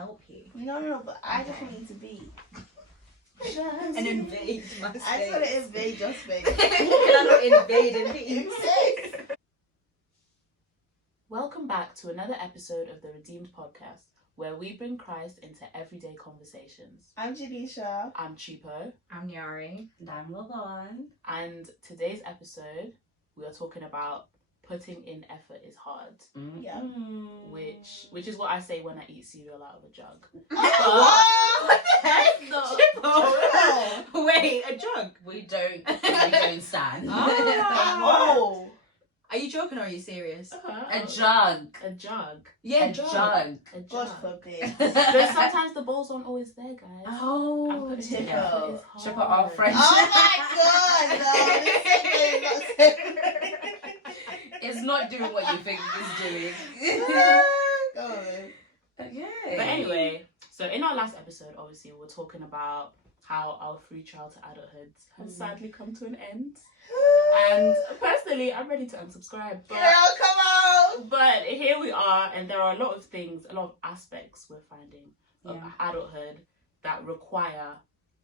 help you. No, but I just want you to be. And invade my space. I just want to invade your space. Can I not invade in peace? Welcome back to another episode of the Redeemed Podcast, where we bring Christ into everyday conversations. I'm Janisha. I'm Chipo. I'm Yari. And I'm Lavon. And today's episode, we are talking about putting in effort is hard. Yeah. Which is what I say when I eat cereal out of a jug. What the heck? No. Wait, a jug? We don't stand. Oh. Are you joking or are you serious? A jug. A jug. Yeah, A jug. A God jug. forbid. But sometimes the bowls aren't always there, guys. And Oh, putting in Chico. effort is hard. Chico, our friend. Oh my God. No, this is not It's not doing what you think it's doing. God. Okay. But anyway, so in our last episode, obviously, we were talking about how our free trial to adulthood has sadly come to an end. And personally, I'm ready to unsubscribe. But, Girl, come on. but here we are, and there are a lot of things, a lot of aspects we're finding of Yeah. adulthood that require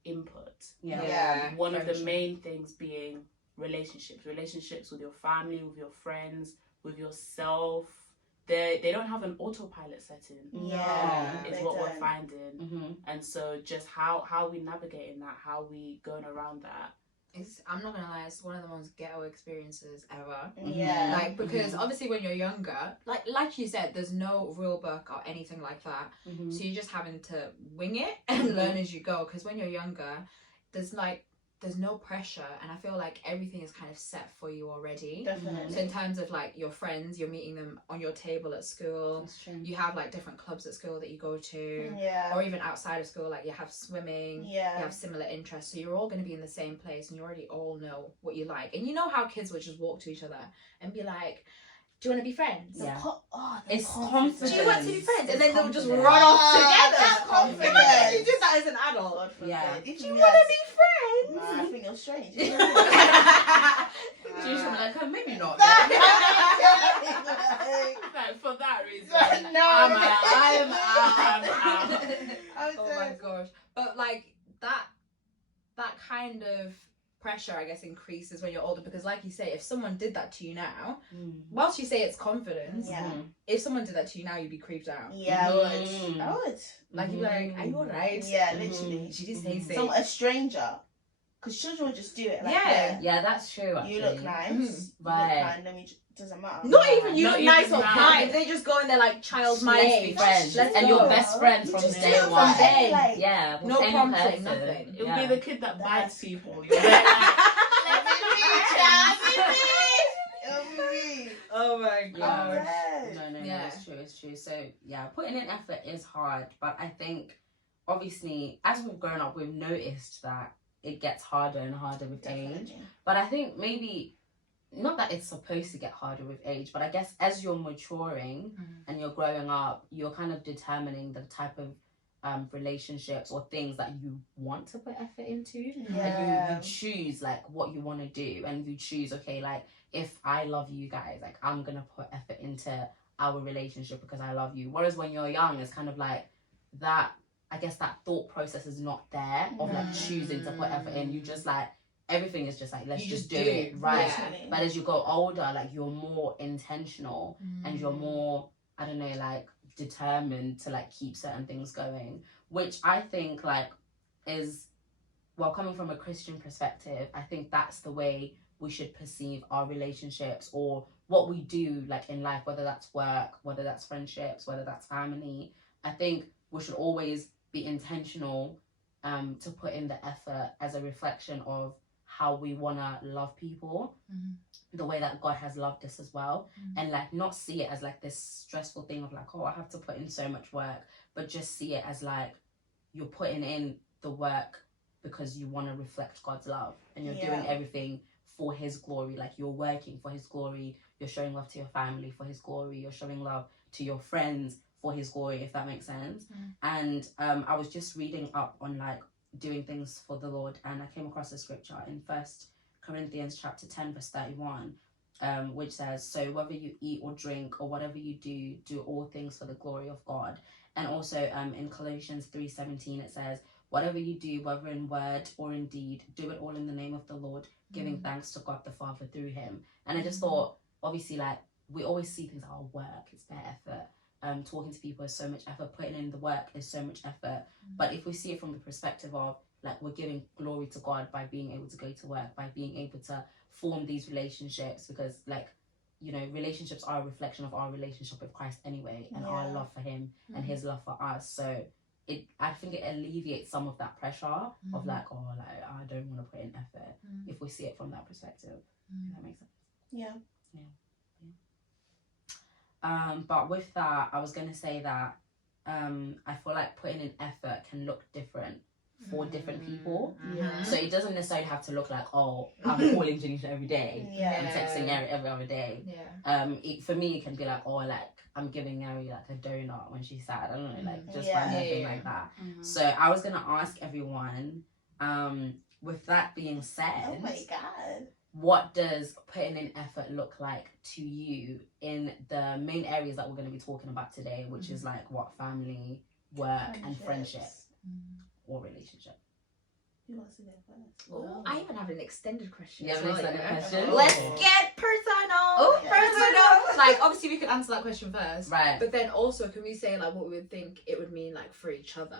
input. Yeah. One of the Friendship. main things being relationships with your family, with your friends, with yourself. They don't have an autopilot setting. Yeah. Is they what we're don't. finding. Mm-hmm. And so just how we navigating that, how we going around that. I'm not gonna lie, it's one of the most ghetto experiences ever. Yeah. Like, because obviously when you're younger, like you said, there's no rule book or anything like that. Mm-hmm. So you're just having to wing it and learn as you go. Because when you're younger, there's no pressure, and I feel like everything is kind of set for you already. Definitely. So in terms of like your friends, you're meeting them on your table at school. That's true. You have like different clubs at school that you go to, Yeah. or even outside of school, like you have swimming. Yeah. You have similar interests, so you're all going to be in the same place, and you already all know what you like. And you know how kids would just walk to each other and be like, "Do you want to be friends?" Yeah. The It's confidence. confidence. Do you want to be friends? And It's then they'll just confidence. run off Ah, together. that's confidence. Imagine if you did that as an adult. God forbid. Yeah. If Do you me want to as- be friends? Nah, I think you're strange. She was like, oh, maybe not. Like, for that reason, No. I'm out. Oh my gosh. But like that kind of pressure, I guess, increases when you're older, because like you say, if someone did that to you now, whilst you say it's confidence, Yeah. if someone did that to you now, you'd be creeped out. Yeah, I would. I would. Like you'd be like, are you alright? Yeah, literally. She did say A stranger. Because children would just do it. Like, Yeah. Yeah, that's true. Actually. You look nice. You look Right. kind. Let me. Doesn't matter. Not even you Not look even nice or that. kind. They just go in there like child's my Let's age. be friends. Let's And go. your best friend You from just day do one. that, Day. like, Yeah. with No any prompting, person. nothing. It would be the kid that bites That's people. You're like, Oh my Yeah. gosh. No, Yeah. it's true. So yeah, putting in effort is hard, but I think obviously as we've grown up, we've noticed that it gets harder and harder with age. But I think maybe not that it's supposed to get harder with age, but I guess as you're maturing and you're growing up, you're kind of determining the type of relationships or things that you want to put effort into. Yeah. And you choose like what you want to do, and you choose, okay, like if I love you guys, like I'm gonna put effort into our relationship because I love you. Whereas when you're young, it's kind of like that, I guess that thought process is not there of like choosing to put effort in. You just like, everything is just like, let's You just just do it, do. right? Yeah. But as you go older, like you're more intentional and you're more, I don't know, like determined to like keep certain things going, which I think like is, well, coming from a Christian perspective, I think that's the way we should perceive our relationships or what we do like in life, whether that's work, whether that's friendships, whether that's family. I think we should always be intentional to put in the effort as a reflection of how we want to love people, the way that God has loved us as well, and like not see it as like this stressful thing of like, oh, I have to put in so much work, but just see it as like you're putting in the work because you want to reflect God's love, and you're doing everything for His glory. Like you're working for His glory, you're showing love to your family for His glory, you're showing love to your friends for His glory, if that makes sense. And I was just reading up on like doing things for the Lord, and I came across a scripture in 1 Corinthians chapter 10 verse 31, which says, so whether you eat or drink or whatever you do all things for the glory of God. And also in Colossians 3:17 it says, whatever you do, whether in word or in deed, do it all in the name of the Lord, giving thanks to God the Father through him. And I just thought, obviously, like, we always see things like, oh, work, it's bare effort. Talking to people is so much effort. Putting in the work is so much effort. But if we see it from the perspective of, like, we're giving glory to God by being able to go to work, by being able to form these relationships, because, like, you know, relationships are a reflection of our relationship with Christ anyway, and our love for him and his love for us. So I think it alleviates some of that pressure of like, oh, like, I don't want to put in effort if we see it from that perspective. If that makes sense. Yeah. But with that, I was gonna say that I feel like putting in effort can look different for different people. Yeah. So it doesn't necessarily have to look like, oh, I'm calling Janisha every day. Yeah. I'm texting Yari every other day. For me, it can be like, oh, like, I'm giving Yari like a donut when she's sad. I don't know, like, just random like that. So I was gonna ask everyone, with that being said, Oh my God. what does putting in effort look like to you in the main areas that we're going to be talking about today, which is like what family, work, and friendship or relationship? Who wants to go first? Oh, I even have an extended question. You have as an well, extended yeah. question? Let's Okay. get personal. Oh, Personal. Like, obviously, we could answer that question first. Right. But then also, can we say like what we would think it would mean like for each other?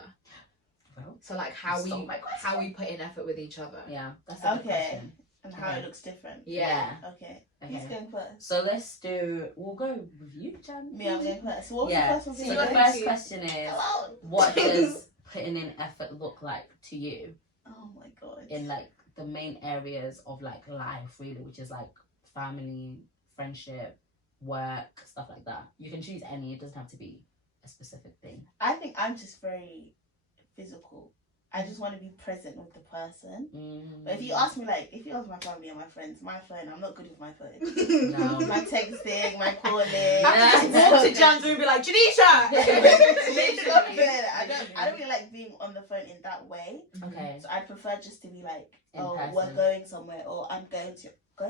Well, So like how stole we my question. how we put in effort with each other. yeah, that's a good Okay. question. And how Okay. it looks different. Yeah. Okay. Okay. Who's going first? So we'll go with you, Jan. Me, I'm going first. So what was Yeah. the first one? So you the wanna again? first do- question is, Hello. what does putting in effort look like to you Oh my God. in like the main areas of like life, really, which is like family, friendship, work, stuff like that? You can choose any. It doesn't have to be a specific thing. I think I'm just very physical. I just want to be present with the person. But if you ask me, like, if you ask my family and my friends, my phone, I'm not good with my phone. No. My texting, my calling. I just walk to Jan's room and be like, Janisha! Stop it. I don't really like being on the phone in that way. Okay. So I'd prefer just to be like, In oh, person. we're going somewhere, or I'm going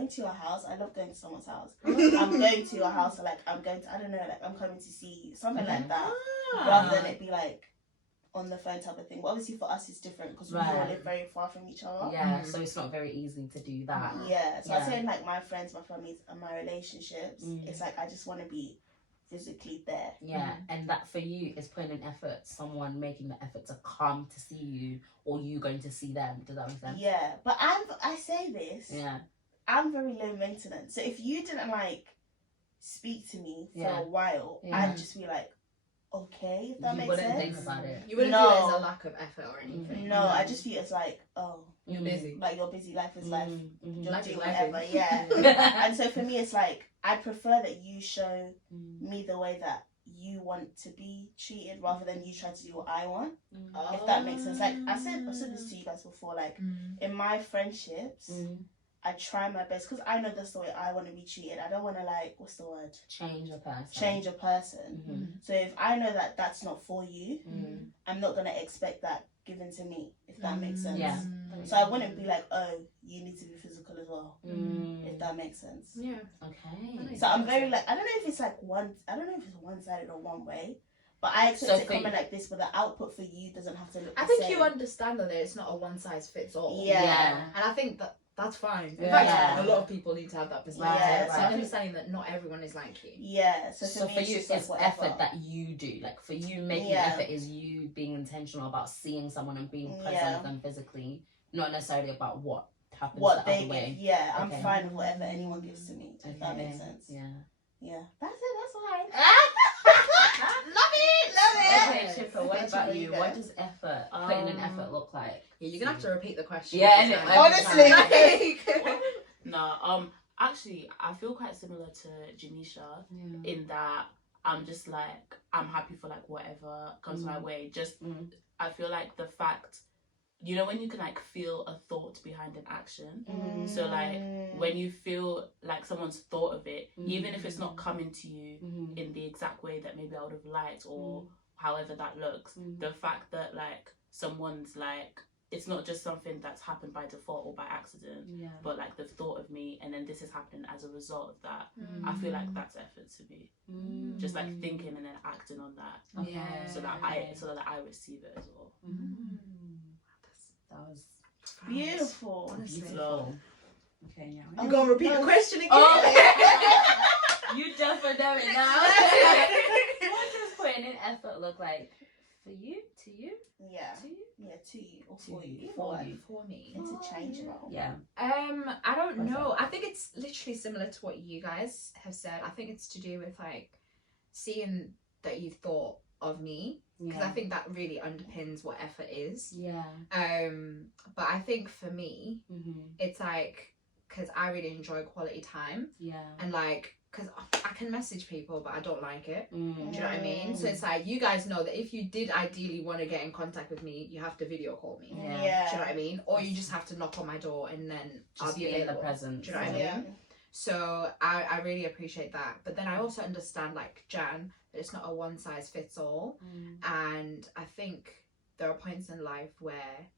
to your house. I love going to someone's house. I'm going to your house, or like I'm going to, I don't know, like I'm coming to see you, something like that. Rather than it be like on the phone type of thing. But obviously for us it's different because we all Right. live very far from each other. Yeah, so it's not very easy to do that. Yeah. So Yeah. I'm saying like my friends, my families, and my relationships. Mm. It's like I just want to be physically there. Yeah, and that for you is putting in effort, someone making the effort to come to see you, or you going to see them. Does that make sense? Yeah. But I say this. Yeah. I'm very low maintenance. So if you didn't like speak to me for Yeah. a while, Yeah. I'd just be like, okay, if that You makes wouldn't sense. think about it. You wouldn't No. feel it as a lack of effort or anything. No, I just feel it's like, oh, You're busy. like you're busy, life is life. Mm-hmm. You're Life doing is life. whatever, yeah. Yeah. And so for me, it's like I prefer that you show me the way that you want to be treated, rather than you try to do what I want. If that makes sense. Like I've said this to you guys before. Like in my friendships, I try my best because I know that's the way I want to be treated. I don't want to like, what's the word? Change a person. Change a person. Mhm. So if I know that that's not for you, Mm. I'm not gonna expect that given to me. If that makes sense. Yeah. So I wouldn't be like, oh, you need to be physical as well. Mm. If that makes sense. Yeah. Okay. So I'm very like, I don't know if it's like I don't know if it's one sided or one way, but I expect So it for coming you- like this, but the output for you doesn't have to look I the think same. you understand that it's not a one size fits all. Yeah. And I think that's fine. In Yeah. fact, a lot of people need to have that perspective. Yeah, So right. understanding that not everyone is like you. Yeah. So So for me, you, just like it's whatever. effort that you do. Like for you, making Yeah. effort is you being intentional about seeing someone and being present Yeah. with them physically, not necessarily about what happens What the they other give. way. Yeah, I'm Okay. fine with whatever anyone gives to me. If that Okay. makes sense. Yeah. Yeah. That's it. That's fine. Love it! Love Okay, it! Chipper, what Okay, about Chipper, you? you go. What does effort, putting in effort look like? Yeah, you're gonna have to repeat the question. Yeah, every innit? time. Honestly. Like- No, actually, I feel quite similar to Janisha Yeah. in that I'm just like, I'm happy for like whatever comes my way. Just, Mm. I feel like the fact, you know, when you can like feel a thought behind an action. So like when you feel like someone's thought of it, even if it's not coming to you Mhm. in the exact way that maybe I would have liked or however that looks, the fact that like someone's like it's not just something that's happened by default or by accident, but like the thought of me, and then this is happening as a result of that. I feel like that's effort to me. Just like thinking and then acting on that, so that I receive it as well. That was beautiful. beautiful. Okay, yeah. I'm gonna repeat the question again. Oh. You definitely know it now. What does putting in effort look like for you? To you? Yeah. To you? Yeah, to you or for you. For you. For me. Interchangeable. Yeah. I don't know. I think it's literally similar to what you guys have said. I think it's to do with like seeing that you've thought of me, because I think that really underpins what effort is. Yeah. But I think for me, it's like, because I really enjoy quality time. Yeah. And like, because I can message people, but I don't like it. Do you know what I mean? So Mm. it's like, you guys know that if you did ideally want to get in contact with me, you have to video call me. Yeah. Do you know what I mean? Or you just have to knock on my door and then I'll be in available. the present. Do you know what I mean? So I really appreciate that. But then I also understand, like Jan, that it's not a one size fits all. And I think there are points in life where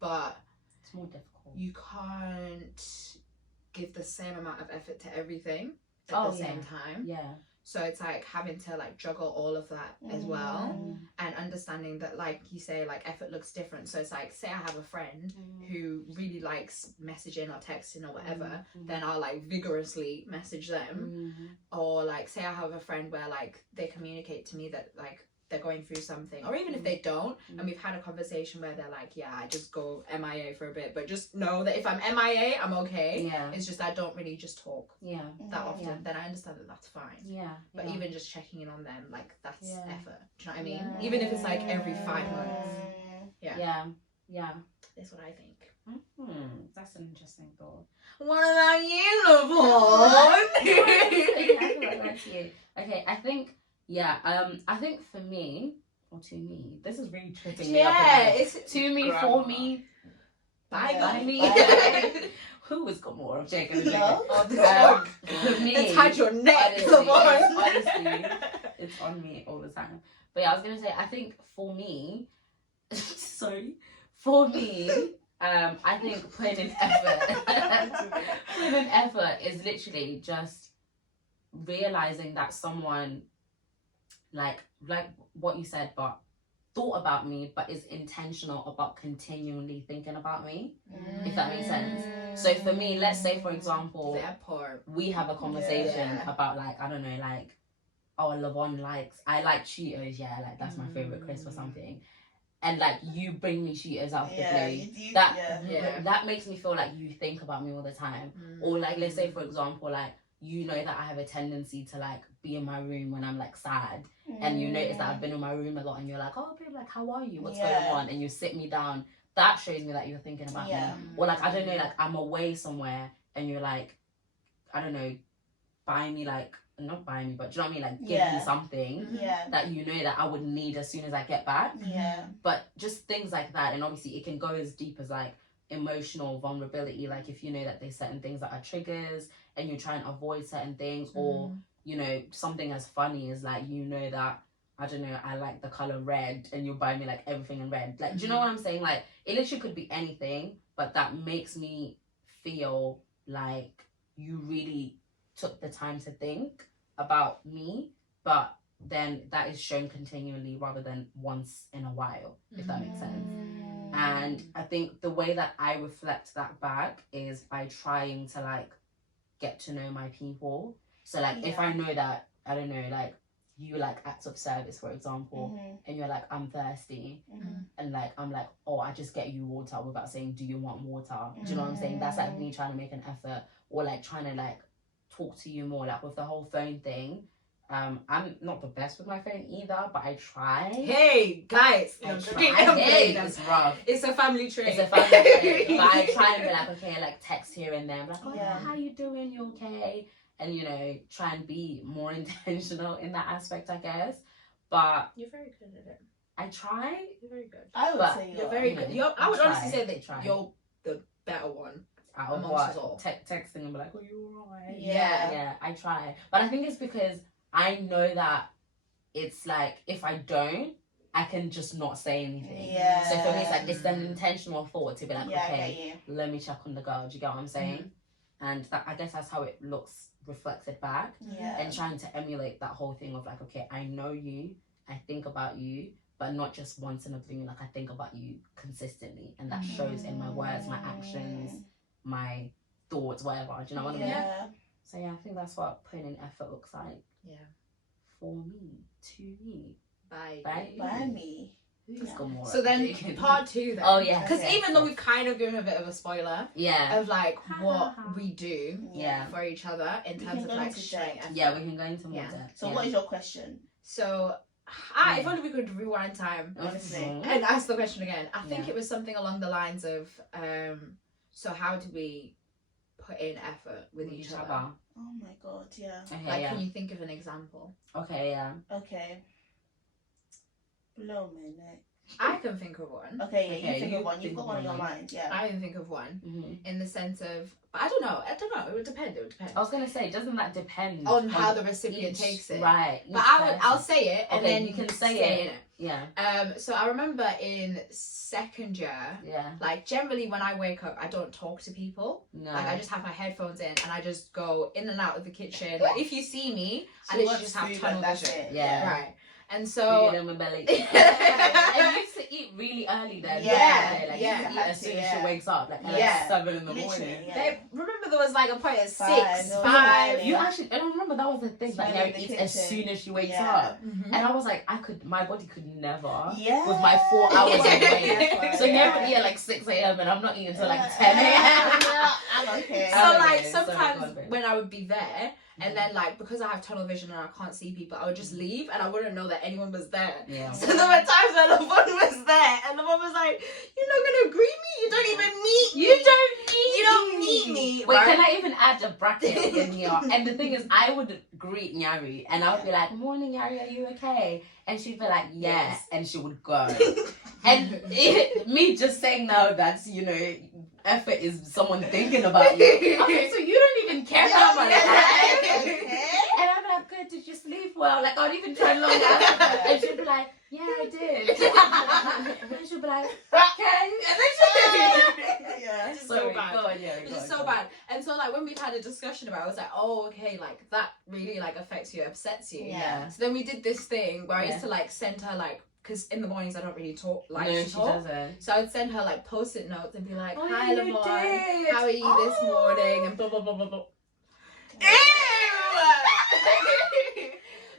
but It's more difficult. you can't give the same amount of effort to everything at the same time. Yeah. So it's like having to like juggle all of that as well, and understanding that, like you say, like effort looks different. So it's like, say I have a friend who really likes messaging or texting or whatever, then I'll like vigorously message them. Or like, say I have a friend where like they communicate to me that like they're going through something, or even if they don't, and we've had a conversation where they're like, yeah, I just go MIA for a bit, but just know that if I'm MIA, I'm okay. Yeah. It's just I don't really just talk that often. Yeah. Then I understand that that's fine. Yeah. But yeah. even just checking in on them, like that's Yeah. effort. Do you know what I mean? Yeah. Even if it's like every 5 months. Yeah. Yeah. Yeah. That's what I think. That's an interesting thought. What about you, Lavon? Okay, I think I think for me, or to me, this is really tripping me up. Yeah, it's To me, Grandma. for me, by Yeah. me. Bye. Who has got more of Jake and No. For me, It's had your neck, Lavon. honestly, it's on me all the time. But yeah, I was gonna say, I think for me, I think putting in effort is literally just realizing that someone like what you said, but thought about me, but is intentional about continually thinking about me, if that makes sense. So for me, let's say for example, That part. we have a conversation Yeah. about like, I don't know, like, oh, Lavon I like Cheetos, yeah, like that's my favorite crisp or something, and like you bring me Cheetos out of the blue, you do. that makes me feel like you think about me all the time. Or like, let's say for example, like, you know that I have a tendency to like be in my room when I'm like sad, and you notice that I've been in my room a lot, and you're like, oh babe, like how are you, what's going on, and you sit me down. That shows me that you're thinking about me. Or like, I don't know, like I'm away somewhere and you're like, I don't know, not buy me, but do you know what I mean, like give me something that you know that I would need as soon as I get back. But just things like that. And obviously it can go as deep as like emotional vulnerability, like if you know that there's certain things that are triggers and you try and avoid certain things, or you know, something as funny as like, you know that, I don't know, I like the color red and you buy me like everything in red, like do you know what I'm saying? Like it literally could be anything, but that makes me feel like you really took the time to think about me, but then that is shown continually rather than once in a while, if that makes sense. And I think the way that I reflect that back is by trying to like get to know my people. So like if I know that, I don't know, like you like acts of service, for example, and you're like, I'm thirsty, and like I'm like, oh, I just get you water without saying, do you want water? Do you know what I'm saying? That's like me trying to make an effort, or like trying to like talk to you more. Like with the whole phone thing, I'm not the best with my phone either, but I try. Hey guys, It's rough. It's a family trait. It's a family trait. But I try and be like, okay, like text here and there, like, oh yeah, how you doing? You okay? And you know, try and be more intentional in that aspect, I guess. But you're very good at it. I try. You're very good. I would say you're very good. I would honestly say that try. You're the better one. Out of amongst us what? all. Texting and be like, oh, you alright? Yeah, I try. But I think it's because I know that it's like, if I don't, I can just not say anything. Yeah. So for me, it's like, it's an intentional thought to be like, Yeah, I okay, get you. let me check on the girl. Do you get what I'm saying? And that, I guess that's how it looks reflected back. Yeah. And trying to emulate that whole thing of like, okay, I know you, I think about you, but not just once in a blue moon. Like, I think about you consistently, and that shows in my words, my actions, my thoughts, whatever. Do you know what I mean? Yeah. So yeah, I think that's what putting in effort looks like. Yeah. For me, to me, By me. Who's got more? So then part 2 then. Oh yeah. Because Okay. even though we've kind of given a bit of a spoiler Yeah. of like what we do Yeah. for each other in We terms can of go like into showing depth. effort. Yeah, we can go into more Yeah. depth. So yeah. what is your question? So if only we could rewind time Honestly. and ask the question again. I think Yeah. it was something along the lines of so how do we put in effort with each other? Oh my god, yeah. Okay, Like, yeah. can you think of an example? Okay, yeah. Okay. Blow my neck. I can think of one. Okay, yeah, Okay, you think you of one. You've think got of one in your one. mind, yeah. I can think of one Mm-hmm. in the sense of, but I don't know. It would depend. I was gonna say, doesn't that depend On how the recipient each- takes it. Right. But each I'll person. say it and Okay, then you can say it. it. Yeah. So I remember in second year, Yeah. like generally when I wake up, I don't talk to people. No. Like I just have my headphones in and I just go in and out of the kitchen. Like if you see me, I She literally wants just have food, tunnel but that's vision. it. Yeah. Right. And Food so in my belly. And you used to eat really early then. Yeah, Like, yeah. you used to eat as soon as she Yeah. wakes up, like Yeah. at 7 in the Literally, morning. yeah. babe, remember there was like a point at 6, Five, no, 5. You actually, and I remember that was the thing, like, Smelling Neri the eats as kitchen. soon as she wakes Yeah. up. Mhm. And I was like, my body could never, Yeah. with my 4 hours Yeah. awake. So Neri would eat at like 6 a.m. and I'm not eating until like 10 a.m. Yeah, I'm okay. So Okay, like so sometimes go on, babe. when I would be there and then like because I have tunnel vision and I can't see people, I would just leave and I wouldn't know that anyone was there. Yeah. So there were times when the phone was there and the mom was like, "You're not gonna greet me. You don't even meet me. You don't meet me." Wait, right? can I even add a bracket in here? And the thing is, I would greet Nyari and I would be like, "Morning, Nyari, are you okay?" And she'd be like, "Yeah," Yes. and she would go. And me just saying now that, you know, effort is someone thinking about you. Okay, so you don't even care about my life. Okay. And I'm like, "Good, did you sleep well?" Like, I'd even try long hours. And she'd be like, "Yeah, I did." And she'd be like, "Okay." And then she'd Yeah. It's Sorry, so bad. go on, yeah, It's go just on, so go on. bad. And so like when we've had a discussion about it, I was like, "Oh, okay, like that really like affects you, upsets you." Yeah. So then we did this thing where I Yeah. used to like send her like, because in the mornings I don't really talk No, to she talk. doesn't. So I would send her like post-it notes and be like, Oh, "Hi, you Lavon, did. how are you this Oh. morning?" And blah blah blah blah blah. Ew!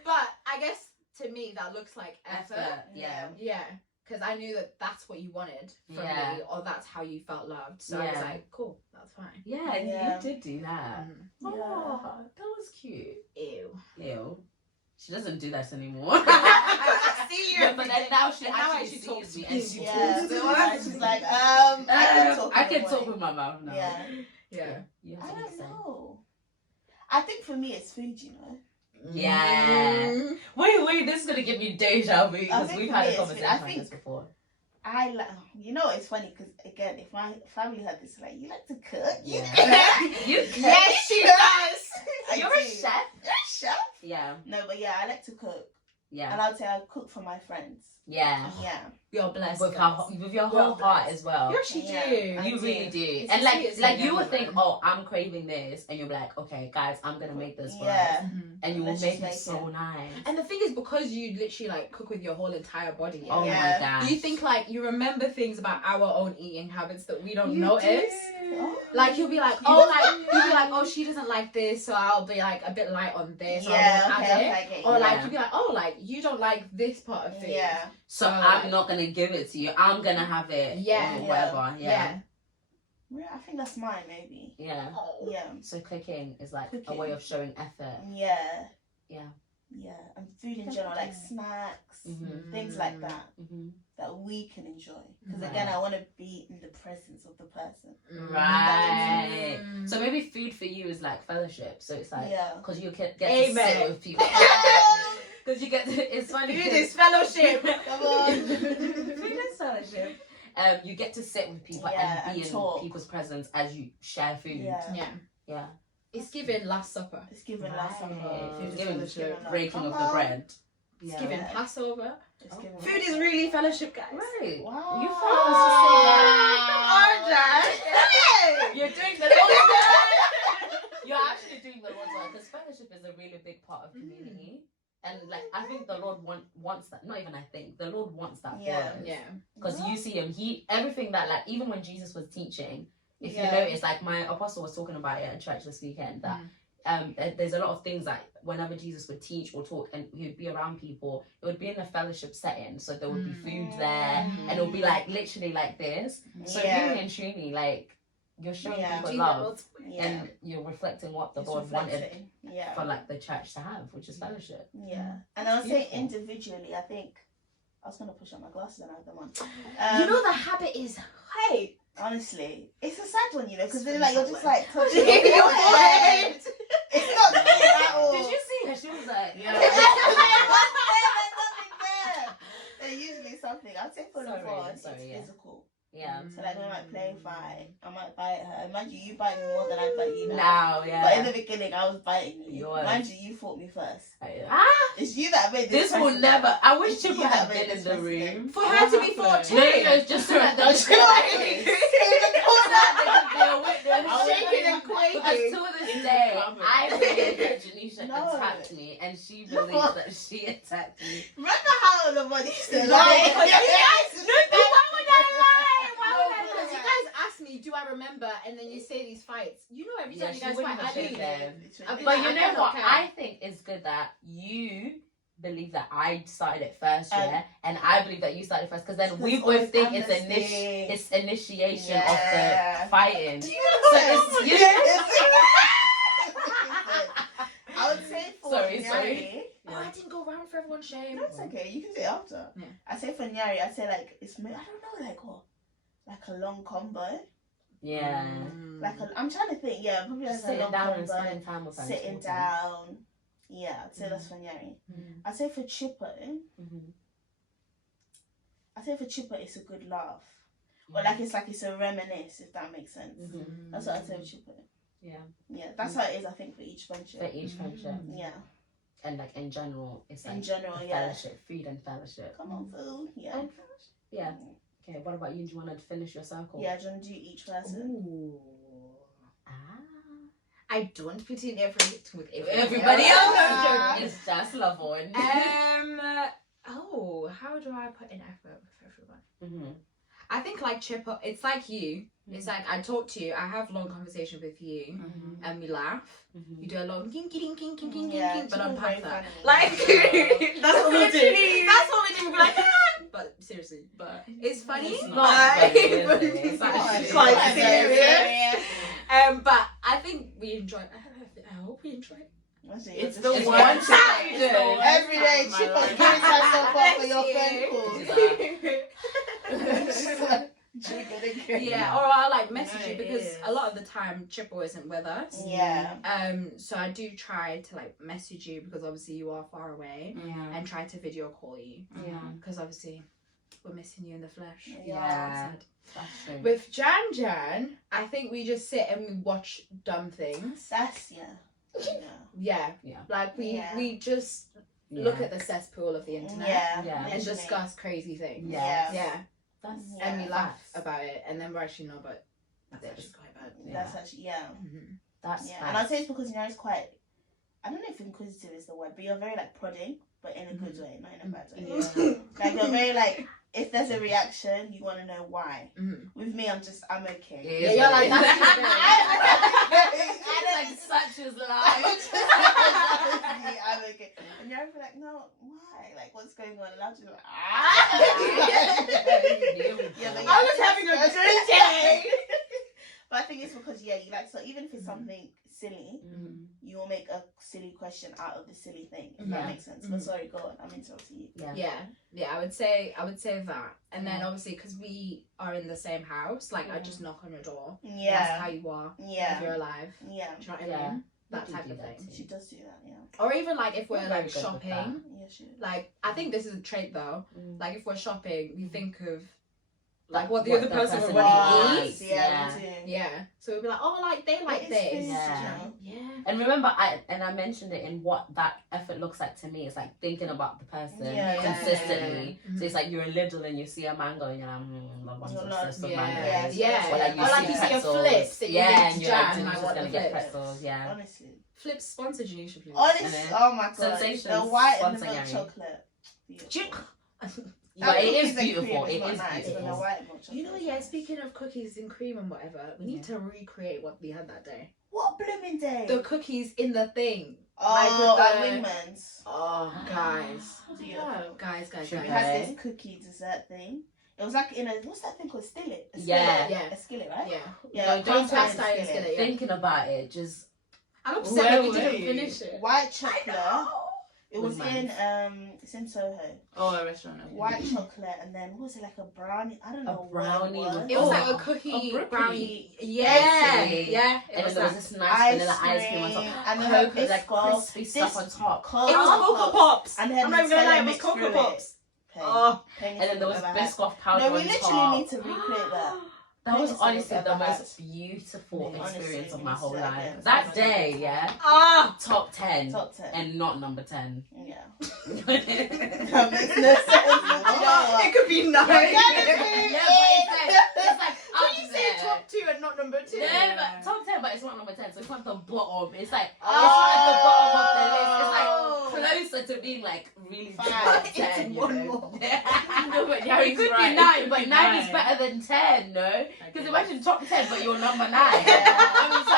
But I guess to me that looks like effort. Yeah. Yeah, because I knew that that's what you wanted from Yeah. me, or that's how you felt loved. So I was Yeah. like, "Cool, that's fine." Yeah, and Yeah. you did do that. Mhm. Oh, that was cute. Ew. Ew. She doesn't do that anymore. I see you. Yeah, but then now she And now actually she talks sees me to and me. she Yeah. talks to So me. she's like, I can talk. with my mouth now. Yeah. Yeah. You I have to don't listen. know. I think for me it's food, you know. Yeah. Mm. Wait, this is gonna give me deja vu because think we've for had me a it's- conversation I like think- this before. I like, you know, it's funny because again, if my family had this, like, you like to cook. Yeah. You Yes, she does. You're a chef. You're a chef. Yeah. No, but yeah, I like to cook, Yeah. and I'll say I cook for my friends. Yeah. Yeah, You're blessed. With your whole Well heart done. as well. You actually Yeah. do. I You do. really do. It's And the sweetest like thing you would ever, think, man. "Oh, I'm craving this," and you'll be like, "Okay, guys, I'm gonna make this for us." yeah. Mhm. And you will Let's make just it make so it. nice. And the thing is, because you literally like cook with your whole entire body. Oh Yeah. my gosh. You think like you remember things about our own eating habits that we don't You notice. do. Like you'll be like, oh, she doesn't like this, so I'll be like a bit light on this. Or I Yeah, won't okay, add okay, it. I get Or you. like Yeah. you'll be like, oh, like you don't like this part of things. Yeah, So So, I'm like- not gonna give it to you. I'm gonna have it. Yeah. Or whatever. Yeah. yeah. I think that's mine, maybe. Yeah. Yeah, So cooking is like a Cooking. way of showing effort. yeah, Yeah. yeah, and food in general, like snacks, Mhm. things like that Mhm. that we can enjoy. Because Right. again, I want to be in the presence of the person. Right. Mm. So maybe food for you is like fellowship. So it's like Yeah. because you get to Amen. sit with people. Because you get to, it's funny. Food 'cause- is fellowship. Come on. Food is fellowship. You get to sit with people Yeah, and be and in talk. people's presence as you share food. Yeah. Yeah. Yeah. It's given Last Supper. It's given last Right. supper. Food is Given fellowship. Given breaking Come of the on. bread. It's giving Passover. Food is really fellowship, guys. Right. Wow. You thought I was just saying that. Come on, Jan. You're doing the Lord's work. You're actually doing the Lord's work, because fellowship is a really big part of community. And like, I think the Lord wants that. Not even I think, the Lord wants that for us. Yeah. Because you see him, everything that, like, even when Jesus was teaching, if you notice, like, my apostle was talking about it at church this weekend, that there's a lot of things that whenever Jesus would teach or talk and he would be around people, it would be in a fellowship setting. So there would be food there, and it would be like literally like this. So really and truly, like, you're showing people love, and you're reflecting what the Lord wanted for like the church to have, which is fellowship. Yeah, and I would say individually, I think I was gonna push up my glasses and I have them on. You know, the habit is, hey, honestly, it's a sad one, you know, because then like you're just like touching your your forehead. forehead. It's not there at all. Did you see her? She was like, There's nothing there. There's usually something. I'd say for the fun, it's physical. Yeah. So like when I might play fight, I might bite her. Imagine you bite me more than I bite you now. Now, yeah. But in the beginning, I was biting you. Yours. Mind you fought me first. Ah! It's you that made this. This will never. I wish It's Chipper you had that been made in this the room. precedent. for her to be fought too. No, just so that they could be a witness. Shaking and quaking. Because to this day, I believe that Janisha No. attacked me, and she believes that she attacked me. Remember how the body said No, like, because you guys, yes, why would I lie? Why No, would I? Because because you guys ask me, do I remember? And then you say these fights. You know, every time you guys fight, I leave. But you I know don't what? care. I think it's good that you believe that I started it first, yeah, and I believe that you started first, because then we both think it's initiation of the fighting. So I would say for Sorry. Nyari. Oh, I didn't go round for everyone's shame. That's okay. You can say it after. Yeah. I say for Nyari, I say like it's I don't know, like what, like a long combo. Yeah. I'm trying to think. Yeah, probably like a Sitting long down combo. and spending time with friends. Sitting down. Yeah, I'd say that's for Nyari. I'd say for Chipper. I'd say for Chipper, it's a good laugh. Or it's a reminisce, if that makes sense. That's what I'd say for Chipper. Yeah, that's how it is, I think, for each friendship. For each friendship. Yeah. And like in general, it's like In general, fellowship, food and fellowship. Come on, food. Yeah. And yeah. Okay, what about you? Do you want to finish your circle? Yeah, do you want to do each person? Ooh. Ah. I don't put in effort with Everybody else. Yeah. It's just love one. How do I put in effort with everyone? I think like Chipper, it's like you. It's like I talk to you, I have long conversation with you, and we laugh. You do a long king, but unpack that. Like that's what we do. That's what we do. We're like, but seriously, but it's funny. It's not funny, is it? It's It's quite quite serious. But I think we enjoy. I hope we enjoy it. It's the one one time. time. Every day, Chipper giving herself up for your phone calls. Yeah, or I'll like message you because a lot of the time Chipper isn't with us. Yeah. So I do try to like message you because obviously you are far away, and try to video call you. Yeah. Because obviously we're missing you in the flesh. Yeah. That's true. With Jan, I think we just sit and we watch dumb things. That's Yeah. Like we just look at the cesspool of the internet and discuss crazy things. Yeah. And we laugh about it, and then we're actually not, but that's actually quite bad. That's actually That's and I'd say it's because it's quite, I don't know if inquisitive is the word, but you're very like prodding, but in a good way, not in a bad way. Like you're very like, if there's a reaction, you want to know why. With me, I'm okay. Yeah, you're like that's like such as life. I'm okay. And you're like, no, why? Like, what's going on? And I'm just like, I was having a good day. But I think it's because you like, so even if it's something silly, you will make a silly question out of the silly thing, if that makes sense. But sorry, go on, I'm interrupting you. Yeah, I would say that. And then obviously because we are in the same house, like I just knock on your door. That's how you are. If you're alive. Do you know what I mean? That type of thing. She does do that, Or even like if we're We're like very good with shopping. she Like I think this is a trait though. Like if we're shopping, we think of like what the other person would wants. want to eat. Yeah. Yeah. So we'd be like, oh, like they like this. Yeah. And remember, I mentioned it in what that effort looks like to me. It's like thinking about the person consistently. So it's like you're in Lidl and you see a mango and you're like, I'm obsessed with mangoes. Yeah. Or like you see a flips that you and you're jam. like, just gonna get pretzels. Yeah. Honestly. Flips sponsored you, should please. Honestly, oh my god. Sensations. The white and the Sponsor milk Gary. chocolate. But it is beautiful. It is beautiful. You know, yeah, speaking of cookies and cream and whatever, we need to recreate what we had that day. What blooming day? The cookies in the thing. Oh, like with Wingman's. Oh, guys. Guys. We had this cookie dessert thing. It was like in a, what's that thing called? Skillet? A skillet? Yeah. A skillet, right? Yeah. No, don't cast iron skillet, Thinking about it, just... I'm upset that we didn't finish it. White chocolate. It was in it's in Soho. Oh, a restaurant. Okay. White chocolate, and then what was it, like a brownie? I don't know. A brownie. It was like a cookie brownie. Yeah. And then there was this nice vanilla ice cream on top. And then Cocoa, like crispy stuff on top. It was Cocoa Pops. And then I'm not even gonna lie, it was Cocoa Pops. Oh. And then there was Biscoff powder on top. No, we literally need to recreate that. That was honestly the most beautiful experience of my whole life. That day, yeah. Top 10. Top 10. And not number 10. Yeah. That makes no sense. It could be 9. It's like Can you say top 2 and not number 2? No, but top 10, but it's not number 10, so it's not the bottom. It's like it's not at the bottom of the list. It's like closer to being like really top 10. It's one more. No, but yeah, it could be 9, but 9 is better than 10, no? Because imagine top 10, but you're number 9. I mean, so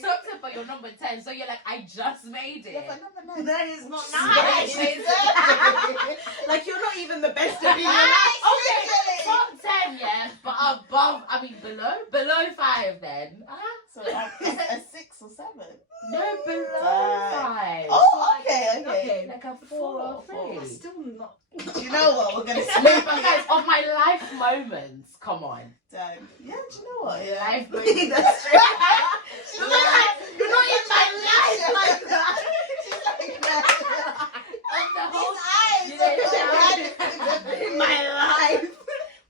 top 10, but you're number 10. So you're like, I just made it. Yeah, but number 9. That is not 9. Exactly. Like you're not even the best at being Okay, top 10, yes, but above, I mean below 5 then. So a 6 or 7. No, below 5. Oh, okay. Like a 4 or 3. That's still not. Do you know what? We're gonna No, but guys, of my life moments, come on. Yeah, do you know what? Life moments. That's true. You're not in my life like that. She's like that. Of the whole Eyes. In my life.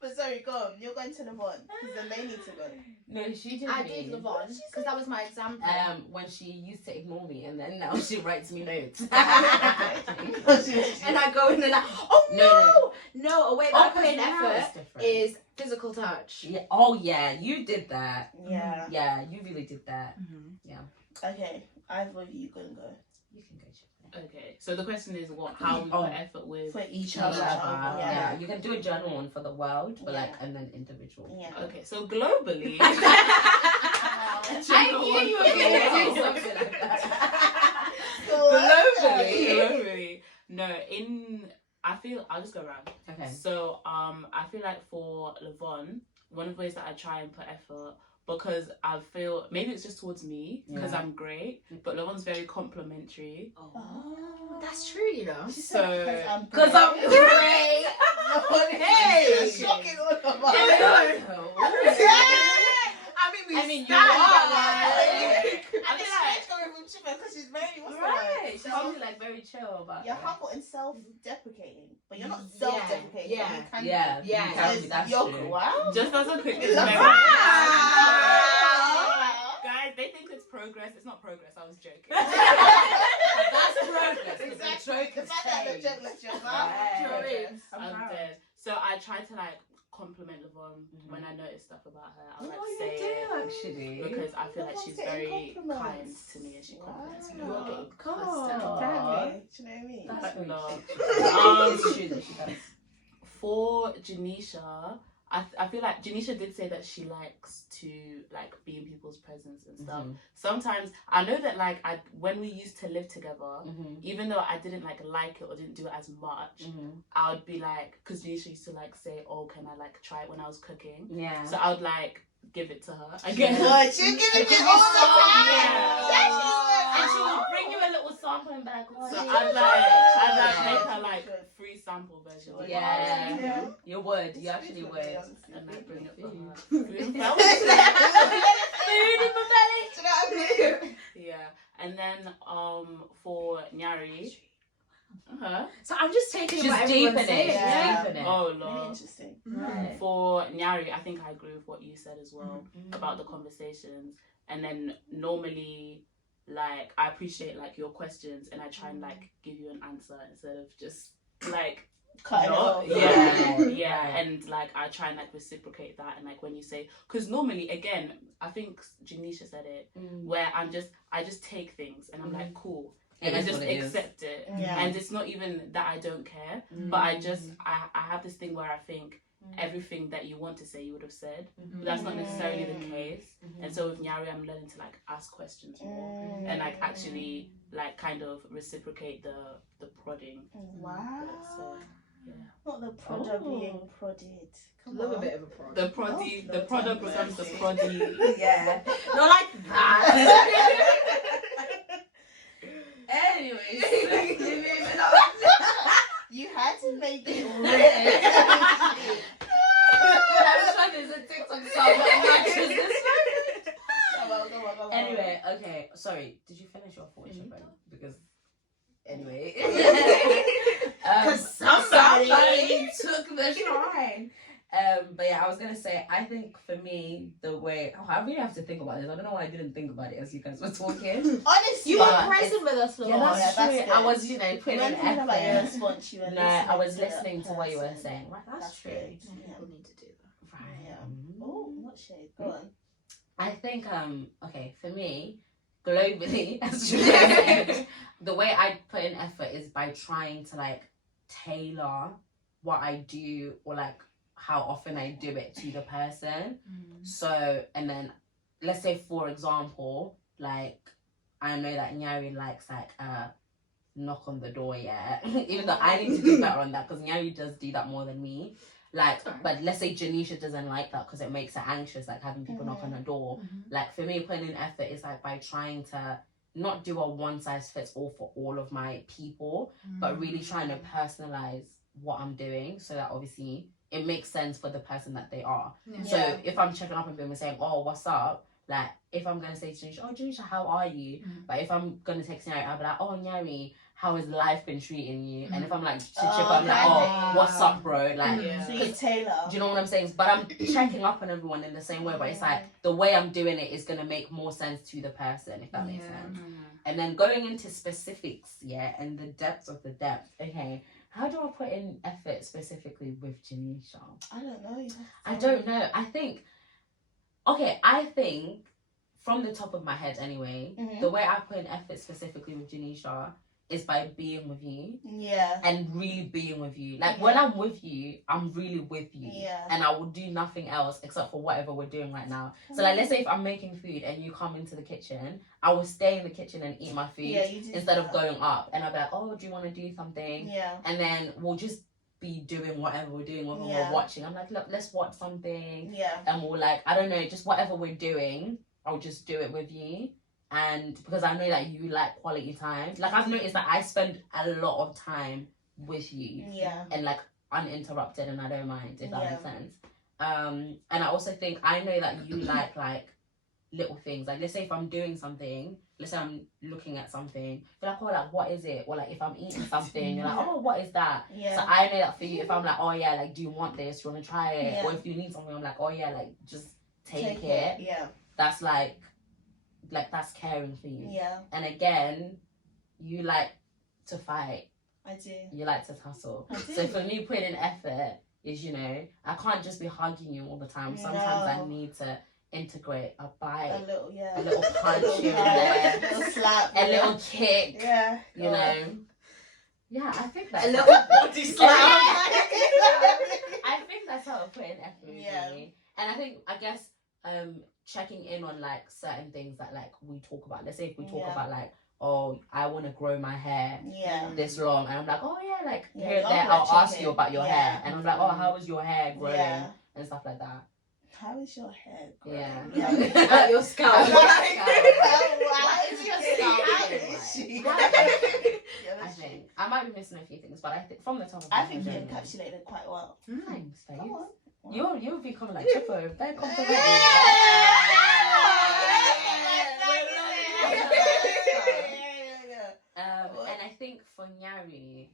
But sorry, go on. You're going to Levon because then they need to go. No, she did. I did Levon because that was my example. When she used to ignore me, and then now she writes me notes. And I go in and like, oh no, a way that I put in effort is physical touch. Yeah. Oh yeah, you did that. Yeah. Yeah, you really did that. Mm-hmm. Yeah. Okay, either of you gonna go. You can go. Okay, so the question is how we put effort with for each other. other. Yeah, you can do a journal one for the world, but and then individual. Yeah. Okay, so globally. I knew you were going to do something like that. Globally. No, I feel I'll just go around. Okay. So I feel like for Levon, one of the ways that I try and put effort, because I feel maybe it's just towards me because I'm great, but Levon's very complimentary. Oh, that's true, you know. So because I'm great. Hey, shocking all of us. I mean, you are. are. And it's strange coming from Chipper because she's very, what's the word? She's probably like very chill about You're humble and self-deprecating, but you're not self-deprecating. Yeah. But you Yeah. can, Yeah. That's you're true. wow. just as a quick Wow. guys, they think it's progress. It's not progress. I was joking. That's progress. Exactly. The fact that the joke left your Right. I'm dead. So I try to like compliment Levon when I notice stuff about her. I'll like say it actually. because I feel like Levon's she's getting very compliments. kind to me and she compliments me. Wow. You're getting God. Exactly. Do you know what I mean? That's But no. It's true that she does. For Janisha, I feel like Janisha did say that she likes to like be in people's presence and stuff. Sometimes I know that like when we used to live together, even though I didn't like it or didn't do it as much, I would be like, because Janisha used to like say, oh, can I like try it when I was cooking? Yeah. So I would like give it to her. Again. Good. She's giving me all the time. Yeah. And she will bring you a little sample and be like, oh, So yeah. I'd like make her like free sample version. Yeah. You would. You actually would. And like bring it for her. Food in my belly. Do you know what I mean? Yeah. And then for Nyari, So I'm just taking Just what deep in everyone's it. saying. Yeah. Deep in it. Oh Really Lord. interesting. Right. For Nyari, I think I agree with what you said as well about the conversations. And then normally, like, I appreciate like your questions, and I try and like give you an answer instead of just like Cutting it off. yeah, and like I try and like reciprocate that, and like when you say, because normally again, I think Janisha said it, where I just take things and I'm like, cool, and I just accept it, and it's not even that I don't care, but I have this thing where I think everything that you want to say you would have said, but that's not necessarily the case. And so with Nyari, I'm learning to like ask questions more and like actually like kind of reciprocate the prodding. Wow. So, yeah. Not the prodder being prodded. Love a bit of a prod. The proddy, the prodder becomes the proddy. Yeah. Not like that. Anyways. You had to make it I'm trying to do a TikTok song that matches this one. Come on. Anyway, okay. Sorry, did you finish your thought, Sharon? Because anyway, somebody took the shine. But yeah, I was gonna say, I think for me, the way I really have to think about this. I don't know why I didn't think about it as you guys were talking. Honestly, You But were present with us, Lord. Yeah, that's that's true. good. I was, putting in about your effort. response, you were No, I was listening listening to what you were person. saying. Right, that's true. good. People need to do that. Right. Yeah. Oh, not shade. Go on. I think okay, for me, globally, as you said, the way I put in effort is by trying to like tailor what I do or like how often I do it to the person. So, and then let's say for example, like I know that Nyari likes like knock on the door, yeah. Even though I need to do better on that because Nyari does do that more than me. Like, but let's say Janisha doesn't like that because it makes her anxious, like having people knock on her door. Like for me, putting in effort is like by trying to not do a one size fits all for all of my people, but really trying to personalize what I'm doing so that obviously it makes sense for the person that they are. Yeah. So if I'm checking up on them and saying, oh, what's up? Like if I'm gonna say to Janisha, oh Janisha, how are you? But if I'm gonna text Nyari, I'll be like, oh Nyari, how has life been treating you? And if I'm like to chip, I'm like, oh, what's up, bro? Like, So you tailor. do you know what I'm saying? But I'm checking up on everyone in the same way. But it's like the way I'm doing it is gonna make more sense to the person, if that makes sense. And then going into specifics, and the depth of the depth. Okay, how do I put in effort specifically with Janisha? I don't know. I don't know. I think from the top of my head anyway, the way I put in effort specifically with Janisha is by being with you. Yeah. And really being with you. Like when I'm with you, I'm really with you. Yeah. And I will do nothing else except for whatever we're doing right now. So like let's say if I'm making food and you come into the kitchen, I will stay in the kitchen and eat my food instead of going up. And I'll be like, oh, do you want to do something? Yeah. And then we'll just be doing whatever we're doing, whether we're watching. I'm like, look, let's watch something. Yeah. And we'll like, I don't know, just whatever we're doing, I'll just do it with you. And because I know that you like quality time, like I've noticed that I spend a lot of time with you, and like uninterrupted, and I don't mind if that makes sense. And I also think I know that you like little things. Like let's say if I'm doing something, let's say I'm looking at something, you're like, oh, like what is it? Or like if I'm eating something, you're like, oh, what is that? So I know that for you, if I'm like, oh yeah, like do you want this? Do you want to try it? Or if you need something, I'm like, oh yeah, like just take it. Yeah. That's like that's caring for you. Yeah. And again, you like to fight. I do. You like to tussle. I do. So for me, putting in effort is, I can't just be hugging you all the time. Sometimes I need to integrate a bite, a little punch here and there, a little slap, a little kick. Yeah. You know. Yeah, I think that's a little body slap. I think that's how I put in effort. Really. And I guess checking in on like certain things that like we talk about. Let's say if we talk about like, oh, I want to grow my hair this long, and I'm like, oh yeah, like here and there, I'll ask you about your hair, and I'm like, oh, how is your hair growing and stuff like that. How is your hair growing? At your scalp. How is your scalp? I think I might be missing a few things, but I think from the top of my I think you head, encapsulated it quite well. Thanks, babe. Come on. You'll be coming like Chippo, very complimentary. And I think for for Nyari,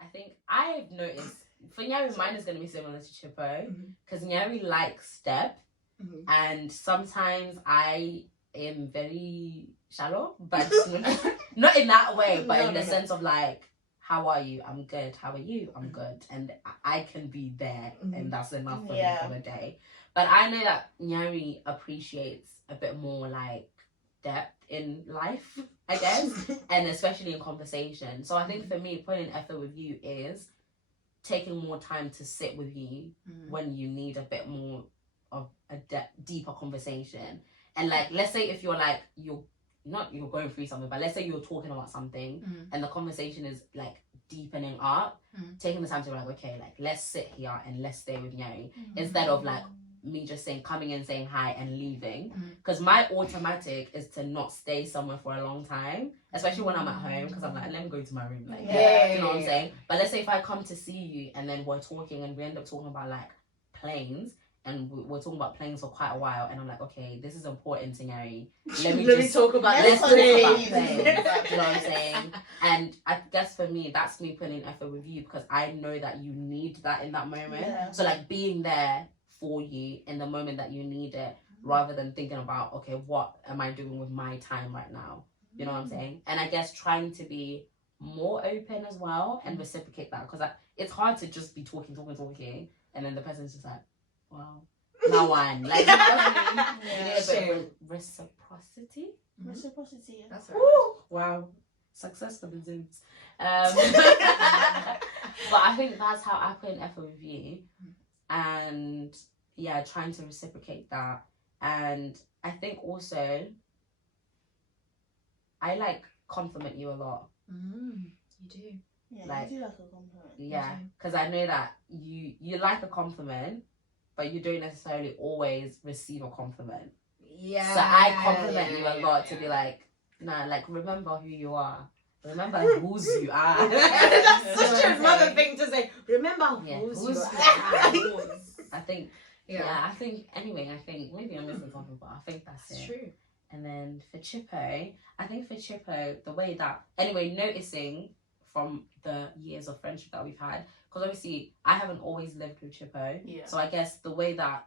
I think I've noticed for Nyari, mine is going to be similar to Chippo because Nyari likes step, and sometimes I am very shallow, but not in that way, but in the sense of like, how are you? I'm good. How are you? I'm good. And I can be there, and that's enough for me for the day. But I know that Nyari appreciates a bit more like depth in life, I guess, and especially in conversation. So I think for me, putting effort with you is taking more time to sit with you when you need a bit more of a deeper conversation. And like, let's say if you're like, you're going through something, but let's say you're talking about something and the conversation is like deepening up, taking the time to be like, okay, like let's sit here and let's stay with Nyari instead of like me just coming in, saying hi and leaving. Because my automatic is to not stay somewhere for a long time, especially when I'm at home, because I'm like, let me go to my room, like, you know what I'm saying? But let's say if I come to see you and then we're talking and we end up talking about like planes, and we're talking about planes for quite a while, and I'm like, okay, this is important to Nyari. Let me talk about planes. You know what I'm saying? And I guess for me, that's me putting in effort with you because I know that you need that in that moment. So like being there for you in the moment that you need it, rather than thinking about, okay, what am I doing with my time right now? You know what I'm saying? And I guess trying to be more open as well and reciprocate that, because it's hard to just be talking, and then the person's just like, wow, now I'm like, you know what I mean? You need a bit of reciprocity. Reciprocity. That's right. Wow, success for the Zooms. But I think that's how I put in effort with you, and yeah, trying to reciprocate that. And I think also I like compliment you a lot. You do. Yeah, like, you do like a compliment. Yeah, because I know that you like a compliment, but you don't necessarily always receive a compliment. Yeah. So I compliment you a lot to be like, nah, like remember who you are. Remember whose you are. That's such a mother thing to say. Remember whose you are. I think. Yeah, I think maybe I'm missing something, but I think that's it. True. And then for Chippo, the way that, anyway, noticing from the years of friendship that we've had, because obviously I haven't always lived with Chippo. Yeah. So I guess the way that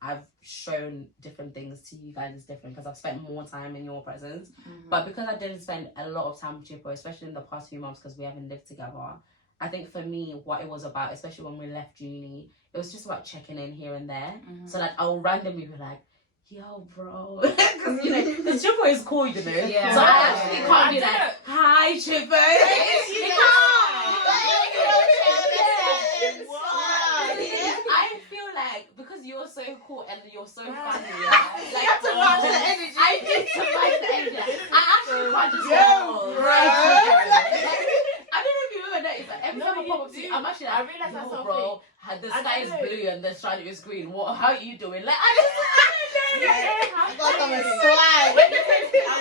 I've shown different things to you guys is different because I've spent more time in your presence. But because I didn't spend a lot of time with Chippo, especially in the past few months because we haven't lived together, I think for me, what it was about, especially when we left uni, it was just about checking in here and there. So like I'll randomly be like, yo, bro, because you know, because Chippo is cool, you know. Yeah. So I actually can't be like, hi, Chippo. I feel like because you're so cool and you're so funny, like, you have to match the energy. I need to match the energy. I actually can't just I don't know if you ever noticed that every time I pop up to you, I'm actually like, I realize that's so bro, the sky is blue and the sun is green. How are you doing? Like, I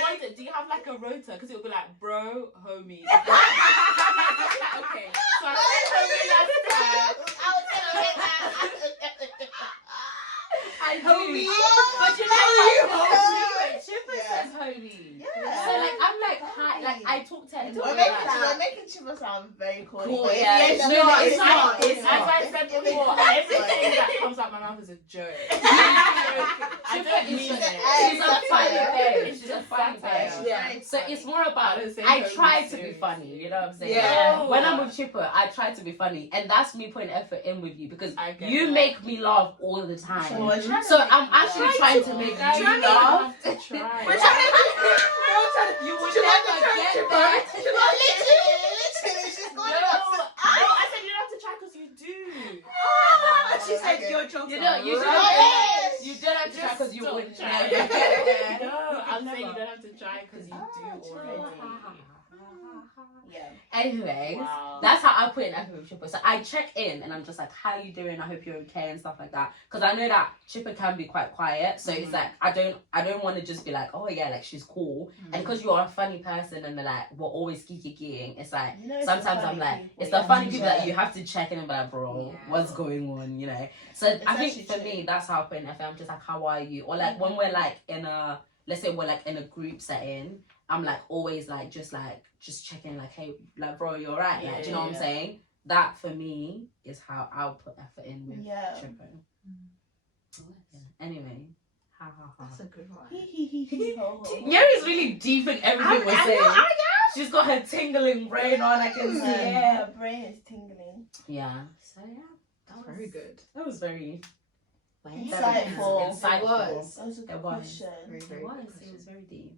wonder, do you have like a rota? Because it'll be like, bro, homie. Okay, so I do. Homie. But you know what? Chippo says homie. Yeah. So like, I'm like, hi. Like, I talk to her. We're making Chippo sound very cool. Cool, But yeah. it's It's not. As I said before, everything that comes out my mouth is a joke. I don't mean it. She's a funny babe. She's a funny babe. Yeah. So it's more about, I try to be funny, you know what I'm saying? Yeah. When I'm with Chippo, I try to be funny. And that's me putting effort in with you because you that. make me laugh all the time. Sure, So I'm actually trying to make you laugh. We're trying. You would never get there. Literally, she's going No, I said you don't have to try because you do. She said your jokes. You don't. You Yes. don't have to try because you wouldn't try. never get there. No, I'm saying you don't have to try because you do already. Yeah. Anyways, Wow. that's how I put in effort with Chippo. So I check in and I'm just like, how you doing? I hope you're okay and stuff like that. Because I know that Chippo can be quite quiet. So it's like, I don't want to just be like, oh yeah, like she's cool. And because you're a funny person and they're like, we're always kiki-kikiing, it's like, You know, it's sometimes the I'm like, people, it's the yeah. funny people Yeah. that you have to check in and be like, bro, what's going on, you know? So It's I think actually for true. me, that's how I put in effort. I'm just like, how are you? Or like when we're like in a let's say we're like in a group setting, I'm like always like just checking like, hey, like bro, you're right, like, do you know what I'm saying? That for me is how I'll put effort in with Choco. Anyway, that's a good one. Yuri's really deep in everything we're saying. She's got her tingling brain on, I can see. Yeah, her brain is tingling. Yeah, so yeah, That was very good. that was very Insightful. Insightful. It was. That was a good question. Very, very good It question. was very deep.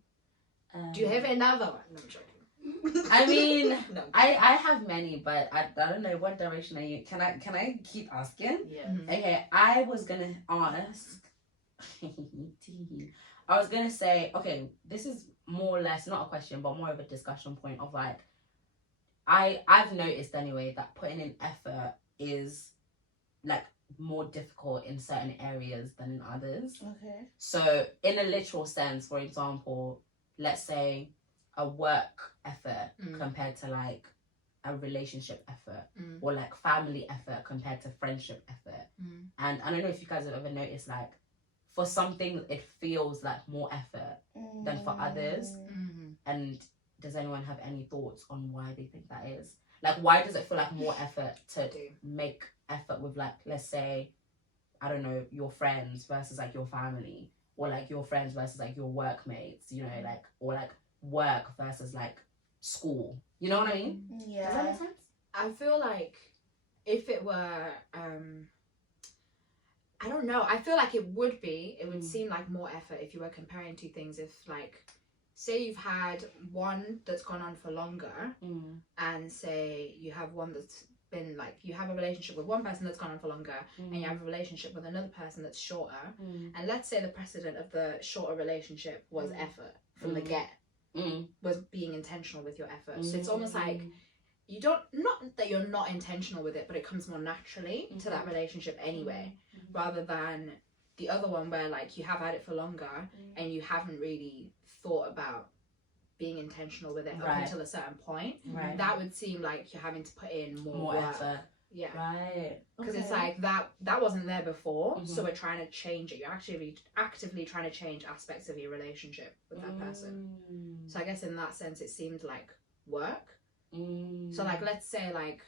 Do you have another one? No, I'm joking. I mean, No. I have many, but I don't know what direction are you. Can I keep asking? Yeah. Mhm. Okay, I was gonna ask. I was gonna say, okay, this is more or less not a question, but more of a discussion point of like, I've noticed anyway that putting in effort is like more difficult in certain areas than in others. Okay. So in a literal sense, for example, let's say a work effort compared to like a relationship effort or like family effort compared to friendship effort. And I don't know if you guys have ever noticed, like for some things it feels like more effort than for others. And does anyone have any thoughts on why they think that is? Like, why does it feel like more effort to make effort with, like, let's say, I don't know, your friends versus like your family, or like your friends versus like your workmates, you know, like, or like work versus like school, you know what I mean? Yeah. Does that make sense? I feel like if it were I don't know, I feel like it would seem like more effort if you were comparing two things. If like, say you've had one that's gone on for longer and say you have one that's been like, you have a relationship with one person that's gone on for longer and you have a relationship with another person that's shorter, and let's say the precedent of the shorter relationship was effort from the get, was being intentional with your effort. So it's almost like you don't, not that you're not intentional with it, but it comes more naturally to that relationship anyway, rather than the other one where like you have had it for longer and you haven't really thought about being intentional with it up until a certain point. That would seem like you're having to put in more work. effort. Yeah. Right. Because it's like that wasn't there before, so we're trying to change it. You're actually actively trying to change aspects of your relationship with that person. So I guess in that sense it seemed like work. So like, let's say like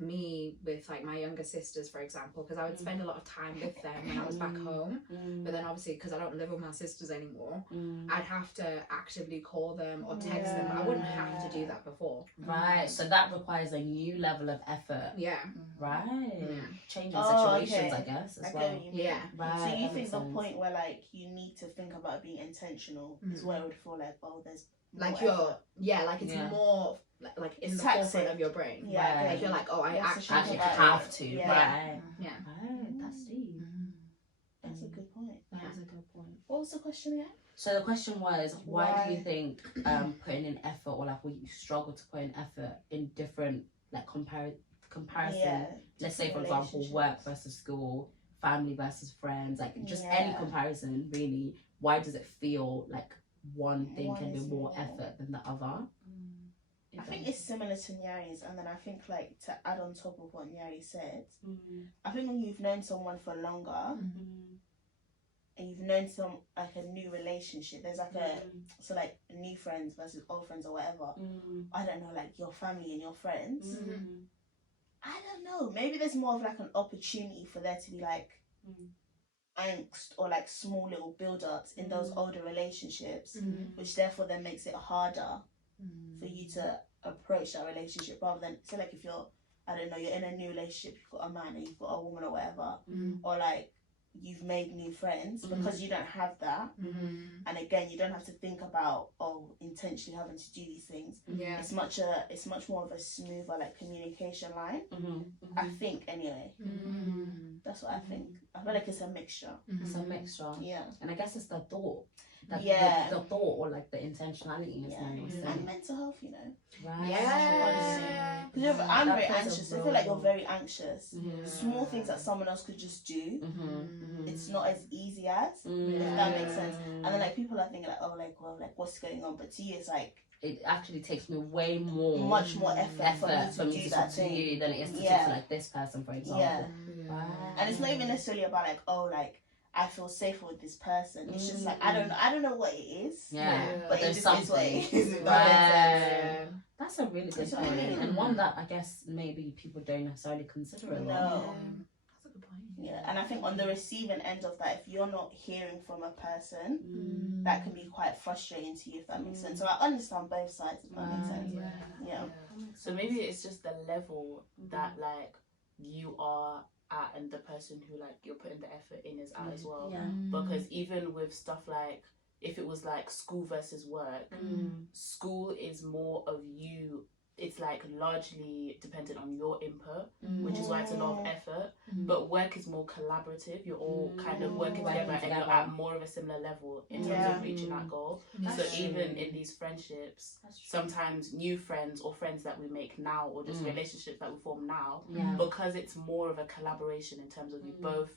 me with like my younger sisters, for example, because I would spend a lot of time with them when I was back home, but then obviously because I don't live with my sisters anymore, I'd have to actively call them or text them. I wouldn't have to do that before. Right, so that requires a new level of effort. Yeah. Right. Changing Oh, situations, okay. I guess, as I get well. what you mean. Yeah. Right. So you that think makes the sense. point where like you need to think about being intentional is where it would feel like, oh, there's more Like you're, effort. like it's Yeah. more like in the Taxing. forefront of your brain. Yeah, Like you're like, oh, I You have to actually think Actually about have it. to. Yeah. Right. Yeah. Right, that's deep. That's a good point. That is a good point. What was the question again? So the question was, why do Why? you think putting in effort, or like you struggle to put in effort in different like comparison? Yeah. Let's say, for different example, work relationships. versus school, family versus friends, like just Yeah. any comparison really. Why does it feel like one thing One can be is more more. effort than the other? I think it's similar to Nyari's, and then I think like to add on top of what Nyari said, I think when you've known someone for longer and you've known some like a new relationship, there's like so like new friends versus old friends or whatever. I don't know, like your family and your friends. I don't know. Maybe there's more of like an opportunity for there to be like angst or like small little build-ups in those older relationships, which therefore then makes it harder for you to approach that relationship, rather than, so like if you're, I don't know, you're in a new relationship, you've got a man or you've got a woman or whatever, or like you've made new friends, because you don't have that, and again you don't have to think about intentionally having to do these things. Yeah. It's much more of a smoother like communication line. I think anyway. That's what I think. I feel like it's a mixture. It's a mixture. Yeah. And I guess it's the thought. That Yeah. The thought, or like the intentionality, as Yeah. Mary was And saying. mental health, you know. Right. Yeah. Because I'm That very plays a anxious. I real feel like you're role. very anxious. Mhm. Small things that someone else could just do, it's not as easy as, Mm. if that makes sense. And then like people are thinking like, oh, like, well, like what's going on? But to you, it's like It actually takes me way more much more effort for me to do that talk to thing. you than it is to talk Yeah. to like this person, for example. Yeah. Right. And it's not even necessarily about like, oh, like I feel safer with this person. It's just like I don't know what it is. But there's it just is what something. it is. If that makes sense. Yeah. That's a really good That's what I point, mean. and one that I guess maybe people don't necessarily consider a lot. No. That's a good point. Yeah, and I think on the receiving end of that, if you're not hearing from a person, that can be quite frustrating to you, if that makes sense. So I understand both sides, if that makes sense. Yeah. So maybe it's just the level that like you are at, and the person who like you're putting the effort in is at as well. Because even with stuff like, if it was like school versus work, school is more of you. It's like largely dependent on your input, which is why it's a lot of effort. But work is more collaborative. You're all kind of working together, and you're at more of a similar level in terms of reaching that goal. So even in these friendships, sometimes new friends or friends that we make now, or just relationships that we form now, because it's more of a collaboration in terms of you both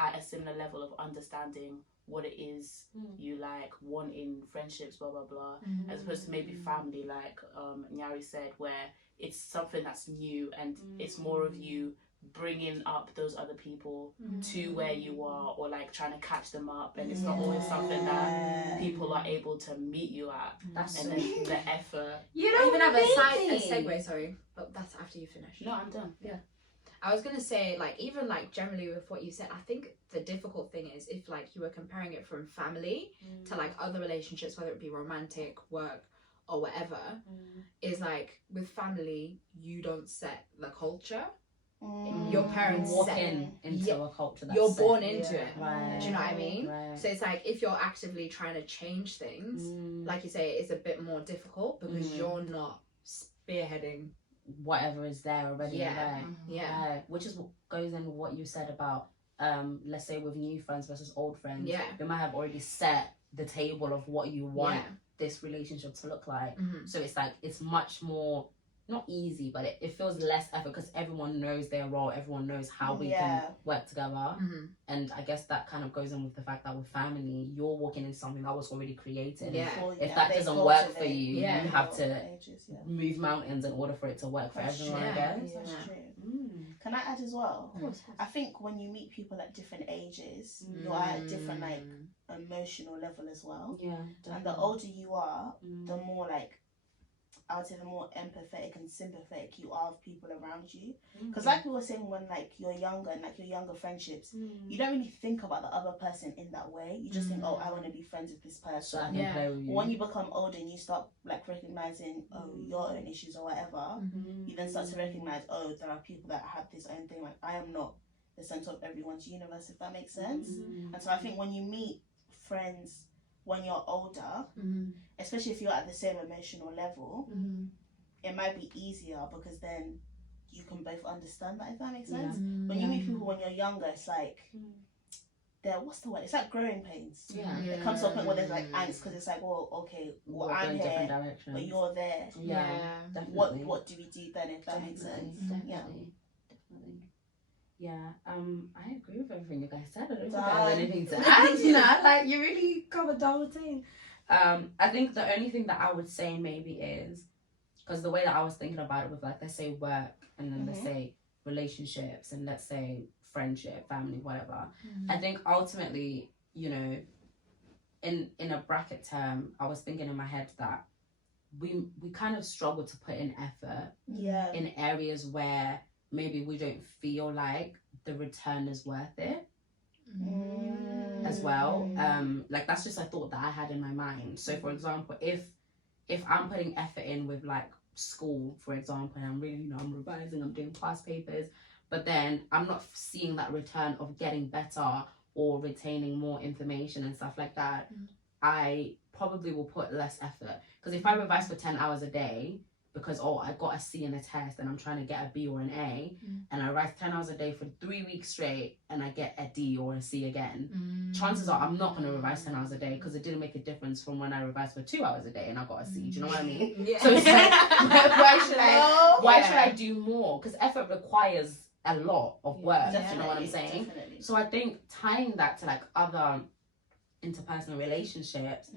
at a similar level of understanding what it is you like, want in friendships, blah blah blah, as opposed to maybe family, like Nyari said, where it's something that's new, and it's more of you bringing up those other people to where you are, or like trying to catch them up, and it's not always something that people are able to meet you at. And then the effort. You don't even have a segue, sorry, but that's after you finish. No, I'm done. Yeah. I was gonna say, like, even like generally with what you said, I think the difficult thing is if like you were comparing it from family to like other relationships, whether it be romantic, work, or whatever, is like with family you don't set the culture. Your parents walk set into a culture that's you're set. born into it. Right. Do you know what I mean? Right. So it's like if you're actively trying to change things, like you say, it's a bit more difficult because you're not spearheading whatever is there already. Which is what goes in with what you said about let's say with new friends versus old friends, you might have already set the table of what you want this relationship to look like. So it's like it's much more not easy, but it feels less effort because everyone knows their role, everyone knows how we can work together. And I guess that kind of goes in with the fact that with family, you're walking into something that was already created. If that doesn't work for you, you have to move mountains in order for it to work for everyone, I guess. That's true. Can I add as well? Of course. I think when you meet people at different ages, you're at a different like emotional level as well. And the older you are, the more like I would say the more empathetic and sympathetic you are of people around you. Because like we were saying, when like you're younger and like your younger friendships, you don't really think about the other person in that way. You just think, oh, I want to be friends with this person. So I can play with you. When you become older and you start like recognizing, your own issues or whatever, you then start to recognize, oh, there are people that have this own thing. Like I am not the center of everyone's universe, if that makes sense. And so I think when you meet friends when you're older, especially if you're at the same emotional level, it might be easier because then you can both understand that, if that makes sense. When you meet people when you're younger, it's like what's the word? It's like growing pains. It comes to a point where there's like angst because it's like, well, okay, well, I'm here, but you're there. Definitely. What do we do then, if that makes sense? Definitely. Yeah, I agree with everything you guys said. I don't think I have anything to add. You know, like you really covered the whole thing. I think the only thing that I would say maybe is because the way that I was thinking about it with like let's say work and then let's say relationships and let's say friendship, family, whatever. I think ultimately, you know, in a bracket term, I was thinking in my head that we kind of struggle to put in effort in areas where maybe we don't feel like the return is worth it as well. Like that's just a thought that I had in my mind. So for example, if I'm putting effort in with like school, for example, and I'm really, you know, I'm revising, I'm doing past papers, but then I'm not seeing that return of getting better or retaining more information and stuff like that, I probably will put less effort. Because if I revise for 10 hours a day, because I got a C in a test and I'm trying to get a B or an A, and I write 10 hours a day for 3 weeks straight and I get a D or a C again, chances are I'm not going to revise 10 hours a day because it didn't make a difference from when I revised for 2 hours a day and I got a C. Do you know what I mean? So it's like, why should I do more? Because effort requires a lot of work. Do you know what I'm saying? Definitely. So I think tying that to like other interpersonal relationships,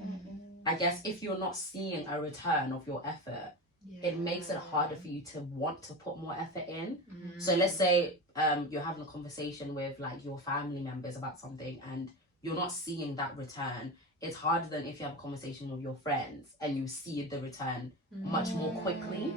I guess if you're not seeing a return of your effort, it makes it harder for you to want to put more effort in. So let's say you're having a conversation with like your family members about something and you're not seeing that return. It's harder than if you have a conversation with your friends and you see the return much more quickly.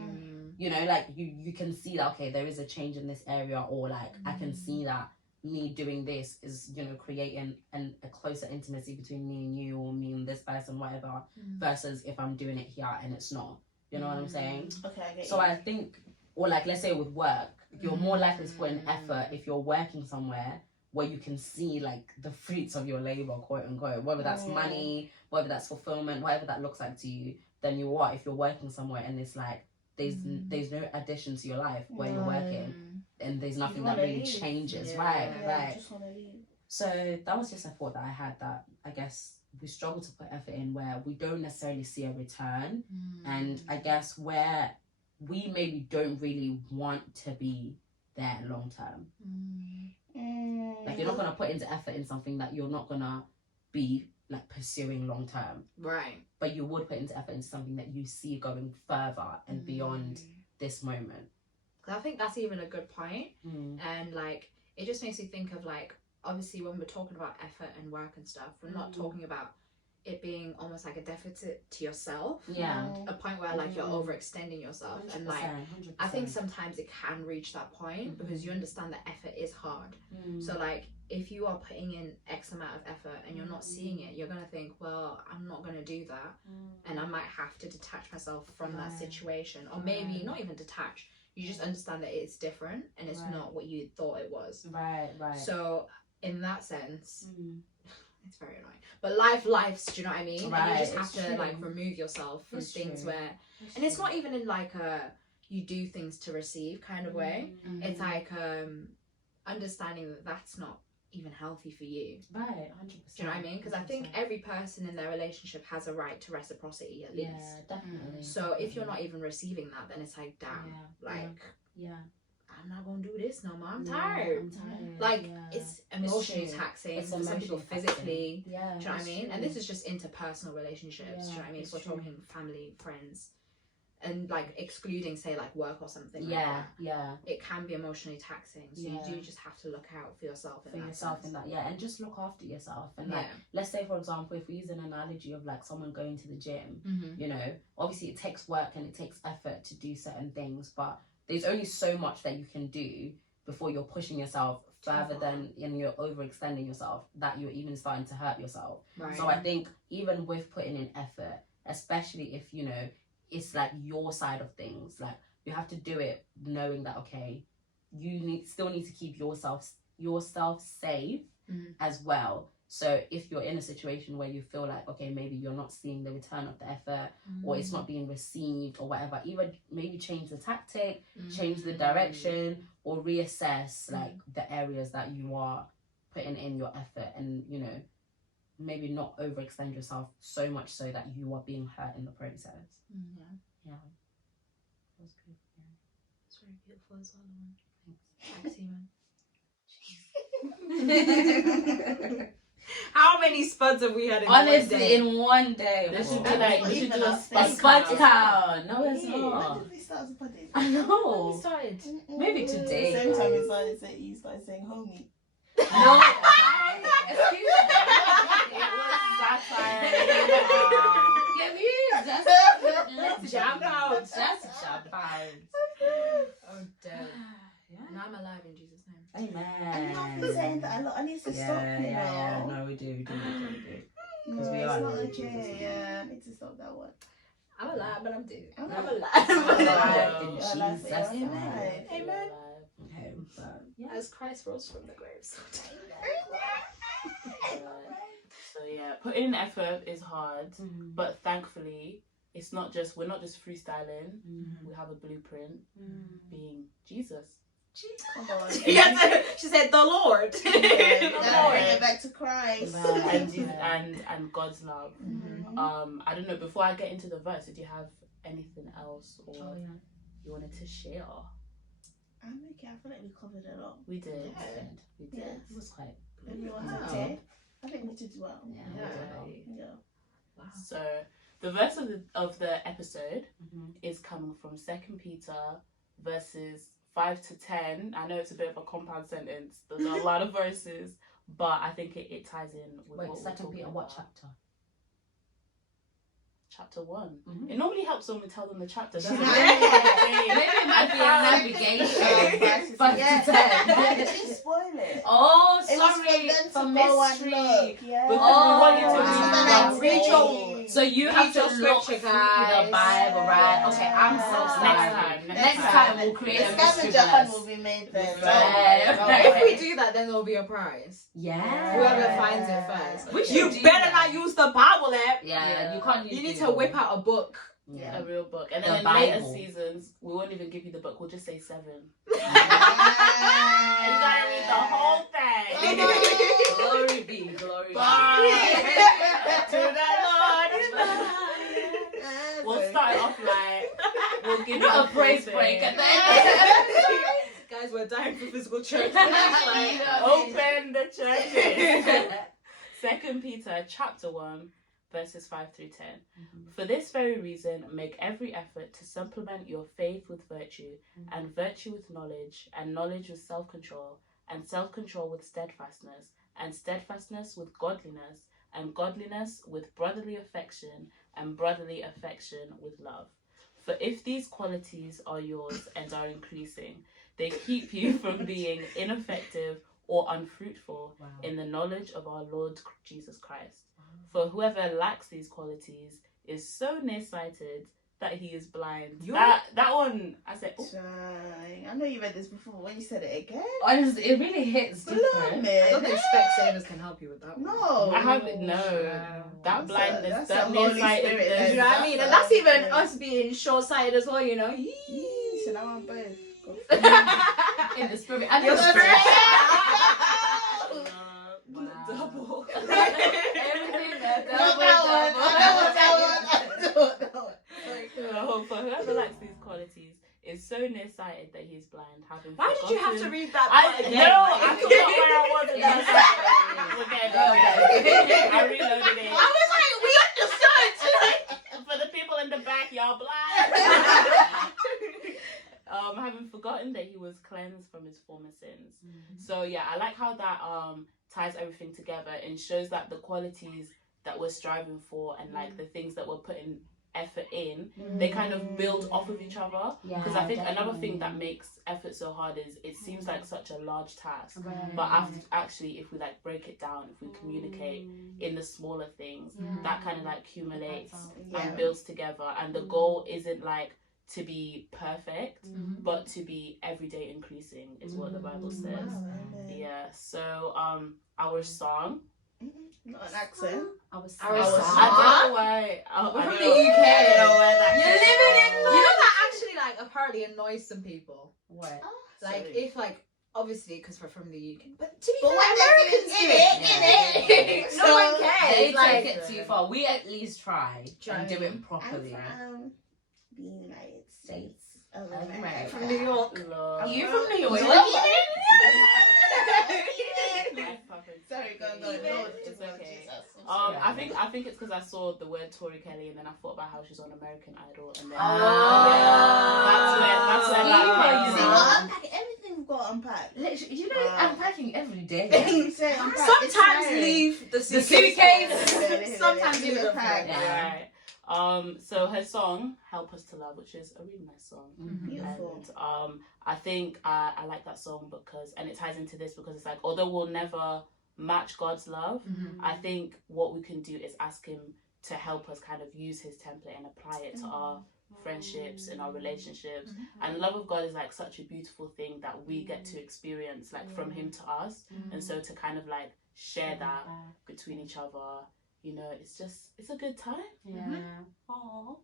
You know, like you can see that, okay, there is a change in this area, or like I can see that me doing this is, you know, creating a closer intimacy between me and you, or me and this person, whatever, versus if I'm doing it here and it's not. You know what I'm saying? Okay, I get so you. I think, or like let's say with work, you're more likely to put in effort if you're working somewhere where you can see like the fruits of your labor, quote unquote, whether that's money, whether that's fulfillment, whatever that looks like to you, than you are if you're working somewhere and it's like there's no addition to your life where you're working, and there's nothing that really changes. Right. You just want to leave. So that was just a thought that I had, that I guess we struggle to put effort in where we don't necessarily see a return, and I guess where we maybe don't really want to be there long term. Like you're not gonna put into effort in something that you're not gonna be like pursuing long term, Right? but you would put into effort into something that you see going further and beyond this moment. I think that's even a good point. And like it just makes you think of like, obviously when we're talking about effort and work and stuff, we're not talking about it being almost like a deficit to yourself. A point where like you're overextending yourself. And like 100%. I think sometimes it can reach that point because you understand that effort is hard. So like if you are putting in X amount of effort and you're not seeing it, you're gonna think, well, I'm not gonna do that, and I might have to detach myself from that situation, or maybe not even detach. You just understand that it's different and it's not what you thought it was. Right. So in that sense, it's very annoying. But life's, do you know what I mean? Right, and you just have it's to true. like remove yourself from It's things true. where, and it's not even in like a you do things to receive kind of way. It's like understanding that that's not even healthy for you. Right, 100%. Do you know what I mean? Because I think every person in their relationship has a right to reciprocity at least. Yeah, definitely. So if you're not even receiving that, then it's like, damn, I'm not gonna do this no more. I'm tired. Like it's emotionally taxing. It's For some people emotionally physically. Yeah, Do you know what I mean? And this is just interpersonal relationships. Do you know what I mean? So we're talking family, friends, and like excluding, say, like work or something. Yeah, like that. It can be emotionally taxing. So you do just have to look out for yourself. In that, and just look after yourself. And like, let's say for example, if we use an analogy of like someone going to the gym, you know, obviously it takes work and it takes effort to do certain things, but there's only so much that you can do before you're pushing yourself further than, and you're overextending yourself, that you're even starting to hurt yourself. Right. So I think even with putting in effort, especially if, you know, it's like your side of things, like you have to do it knowing that, okay, you still need to keep yourself safe as well. So if you're in a situation where you feel like, okay, maybe you're not seeing the return of the effort, or it's not being received or whatever, either maybe change the tactic, change the direction, or reassess like the areas that you are putting in your effort, and, you know, maybe not overextend yourself so much so that you are being hurt in the process. Yeah. That was good. It's very beautiful as well. Thanks, Eamon. How many spuds have we had in Honestly, one day? in one day. This should be like, we should do a spud count. No, it's When not. did we start as a buddy? I know. We started. Maybe today. Same time you started saying homie. No, excuse me. It was satire. Get me. Let's jump out. Just jump out. Oh, damn. Now I'm alive in Jesus' name. And you have been Amen. saying that a lot. I need to stop, you know. No, we do. No, Because we it's are not living okay. Jesus' Yeah, I need to stop that one. I'm alive, but I'm dead. I'm alive. In You're Jesus' alive, but you're name. alive. Amen. Okay, but As Christ rose from the grave. So yeah, putting in effort is hard, but thankfully it's not just, we're not just freestyling. We have a blueprint, being Jesus. Come on. She said the Lord. Gotta bring it back to Christ. and God's love. I don't know, before I get into the verse, did you have anything else or you wanted to share? I'm okay. I feel like we covered a lot. We did. We did. Yes. it was quite Everyone's Wow. okay. I think we did well. Yeah. Yeah. So the verse of the episode is coming from 2 Peter verses 5 to 10. I know it's a bit of a compound sentence. There's a lot of verses, but I think it ties in with Wait, what we're Second talking Peter, about. what chapter? Chapter 1. Mhm. It normally helps when we tell them the chapter. Doesn't Yeah. it? Maybe it might be a navigation. verses. 5 Yeah. to 10. Why did you spoil it? Oh, It was sorry. for them For to go and mystery. look. Yeah. Because we want you to Oh, read read your- your- So you Read have to your look scripture, through guys. the Bible, right? Okay, I'm so Next sorry. time. Next time we'll create a The mystery scavenger hunt verse. will be made then. Yeah. If we do that, then there'll be a prize. Yeah. Whoever finds it first. We should You do better that. not use the Bible app. Yeah, you can't use You need to Google. whip out a book. Yeah. A real book. And then The in later Bible. seasons, we won't even give you the book. We'll just say 7. Yeah. And you gotta read the whole thing. Glory be, glory be. To the Lord. We'll start off like, we'll give you Not a the praise full break thing. and then. Guys, we're dying for physical church. Like, open the churches. 2 Peter chapter 1 verses 5 through 10. For this very reason, make every effort to supplement your faith with virtue, and virtue with knowledge, and knowledge with self-control, and self-control with steadfastness, and steadfastness with godliness, and godliness with brotherly affection, and brotherly affection with love. For if these qualities are yours and are increasing, they keep you from being ineffective or unfruitful in the knowledge of our Lord Jesus Christ. For whoever lacks these qualities is so nearsighted that he is blind. That one, I said, oh. I know you read this before, but when you said it again, Honestly, it really hits different. I don't think Specsavers can help you with that one. No. I haven't, no. That That's blindness, a that Holy nearsightedness. Spirit, Do you know what I mean? And that's even us being short-sighted as well, you know. So now I'm both. In the spirit and Your in the spirit. Wow. Double. Everything that Not that one. No, for whoever lacks these qualities is so nearsighted that he is blind, having Why did you have to forgotten- read that I part again? know, I forgot where I was in Yeah. that. Okay. I reloaded it. I was like, we understood. For the people in the back, y'all blind. Having forgotten that he was cleansed from his former sins. So yeah, I like how that ties everything together and shows that the qualities that we're striving for and like the things that we're putting effort in, they kind of build off of each other. Because I think another thing that makes effort so hard is it seems like such a large task, but actually if we like break it down, if we communicate in the smaller things, that kind of like accumulates and builds together, and the goal isn't like to be perfect, but to be everyday increasing is what the Bible says. Yeah, so our song, Not an accent. Our song. I don't know why. We're from I the don't know- UK. I don't know where that You're came living in from. You know that actually like apparently annoys some people. What? Like Sorry. if like obviously because we're from the UK, but to be But fair, when Americans do it. it. No one cares. They like, take it too far. We at least try and do it properly. I'm from the United States of America. America. from New York. Lord. Are you from New York? Sorry, go. It's okay. I think it's because I saw the word Tori Kelly and then I thought about how she's on American Idol and then that's where that See, came we're from. unpacking everything we've got to unpack. Literally, you know, I'm packing every day. You say unpack, it's Sometimes tiring. leave the suitcase. suitcase. Sometimes leave the pack. bag. Right. So her song "Help Us to Love," which is a really nice song, Beautiful. and I think I like that song because, and it ties into this because it's like, although we'll never match God's love, I think what we can do is ask Him to help us kind of use His template and apply it to our friendships and our relationships. And the love of God is like such a beautiful thing that we get to experience, like from Him to us, and so to kind of like share that between each other. You know, it's a good time. Yeah. Aww.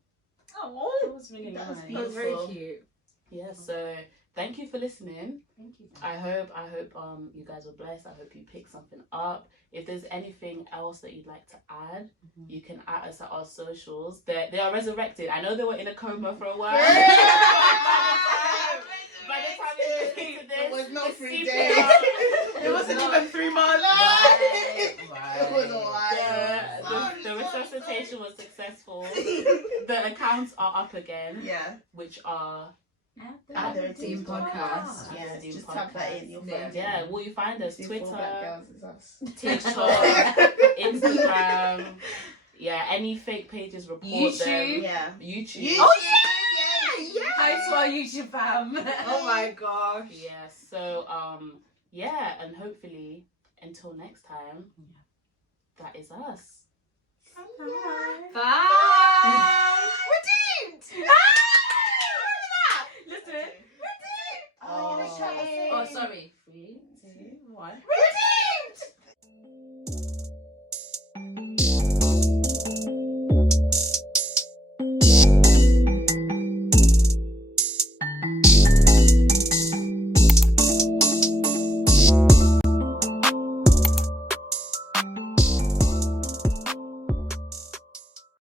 Oh, That was really That was nice. that was very cute. Yeah, so thank you for listening. Thank you. I hope you guys were blessed. I hope you picked something up. If there's anything else that you'd like to add, you can add us at our socials. They are resurrected. I know they were in a coma for a while. By the time you listen to this, It was not it's 3 CPR. days. It wasn't even 3 months. It was a while. The resuscitation was successful. The accounts are up again, Yeah. which are At the Redeem Podcast. Yeah, Redeem just tap that in. You'll find Yeah, will you find us? See Twitter, 4 black girls, it's us. TikTok, Instagram. Yeah, any fake pages report YouTube. them. Yeah. YouTube. Oh yeah. Hi to our YouTube fam. Oh my gosh. Yeah. So yeah, and hopefully until next time, that is us. Bye. Redeemed. Listen. Oh, Oh, sorry. 3, 2, 1. Redeemed.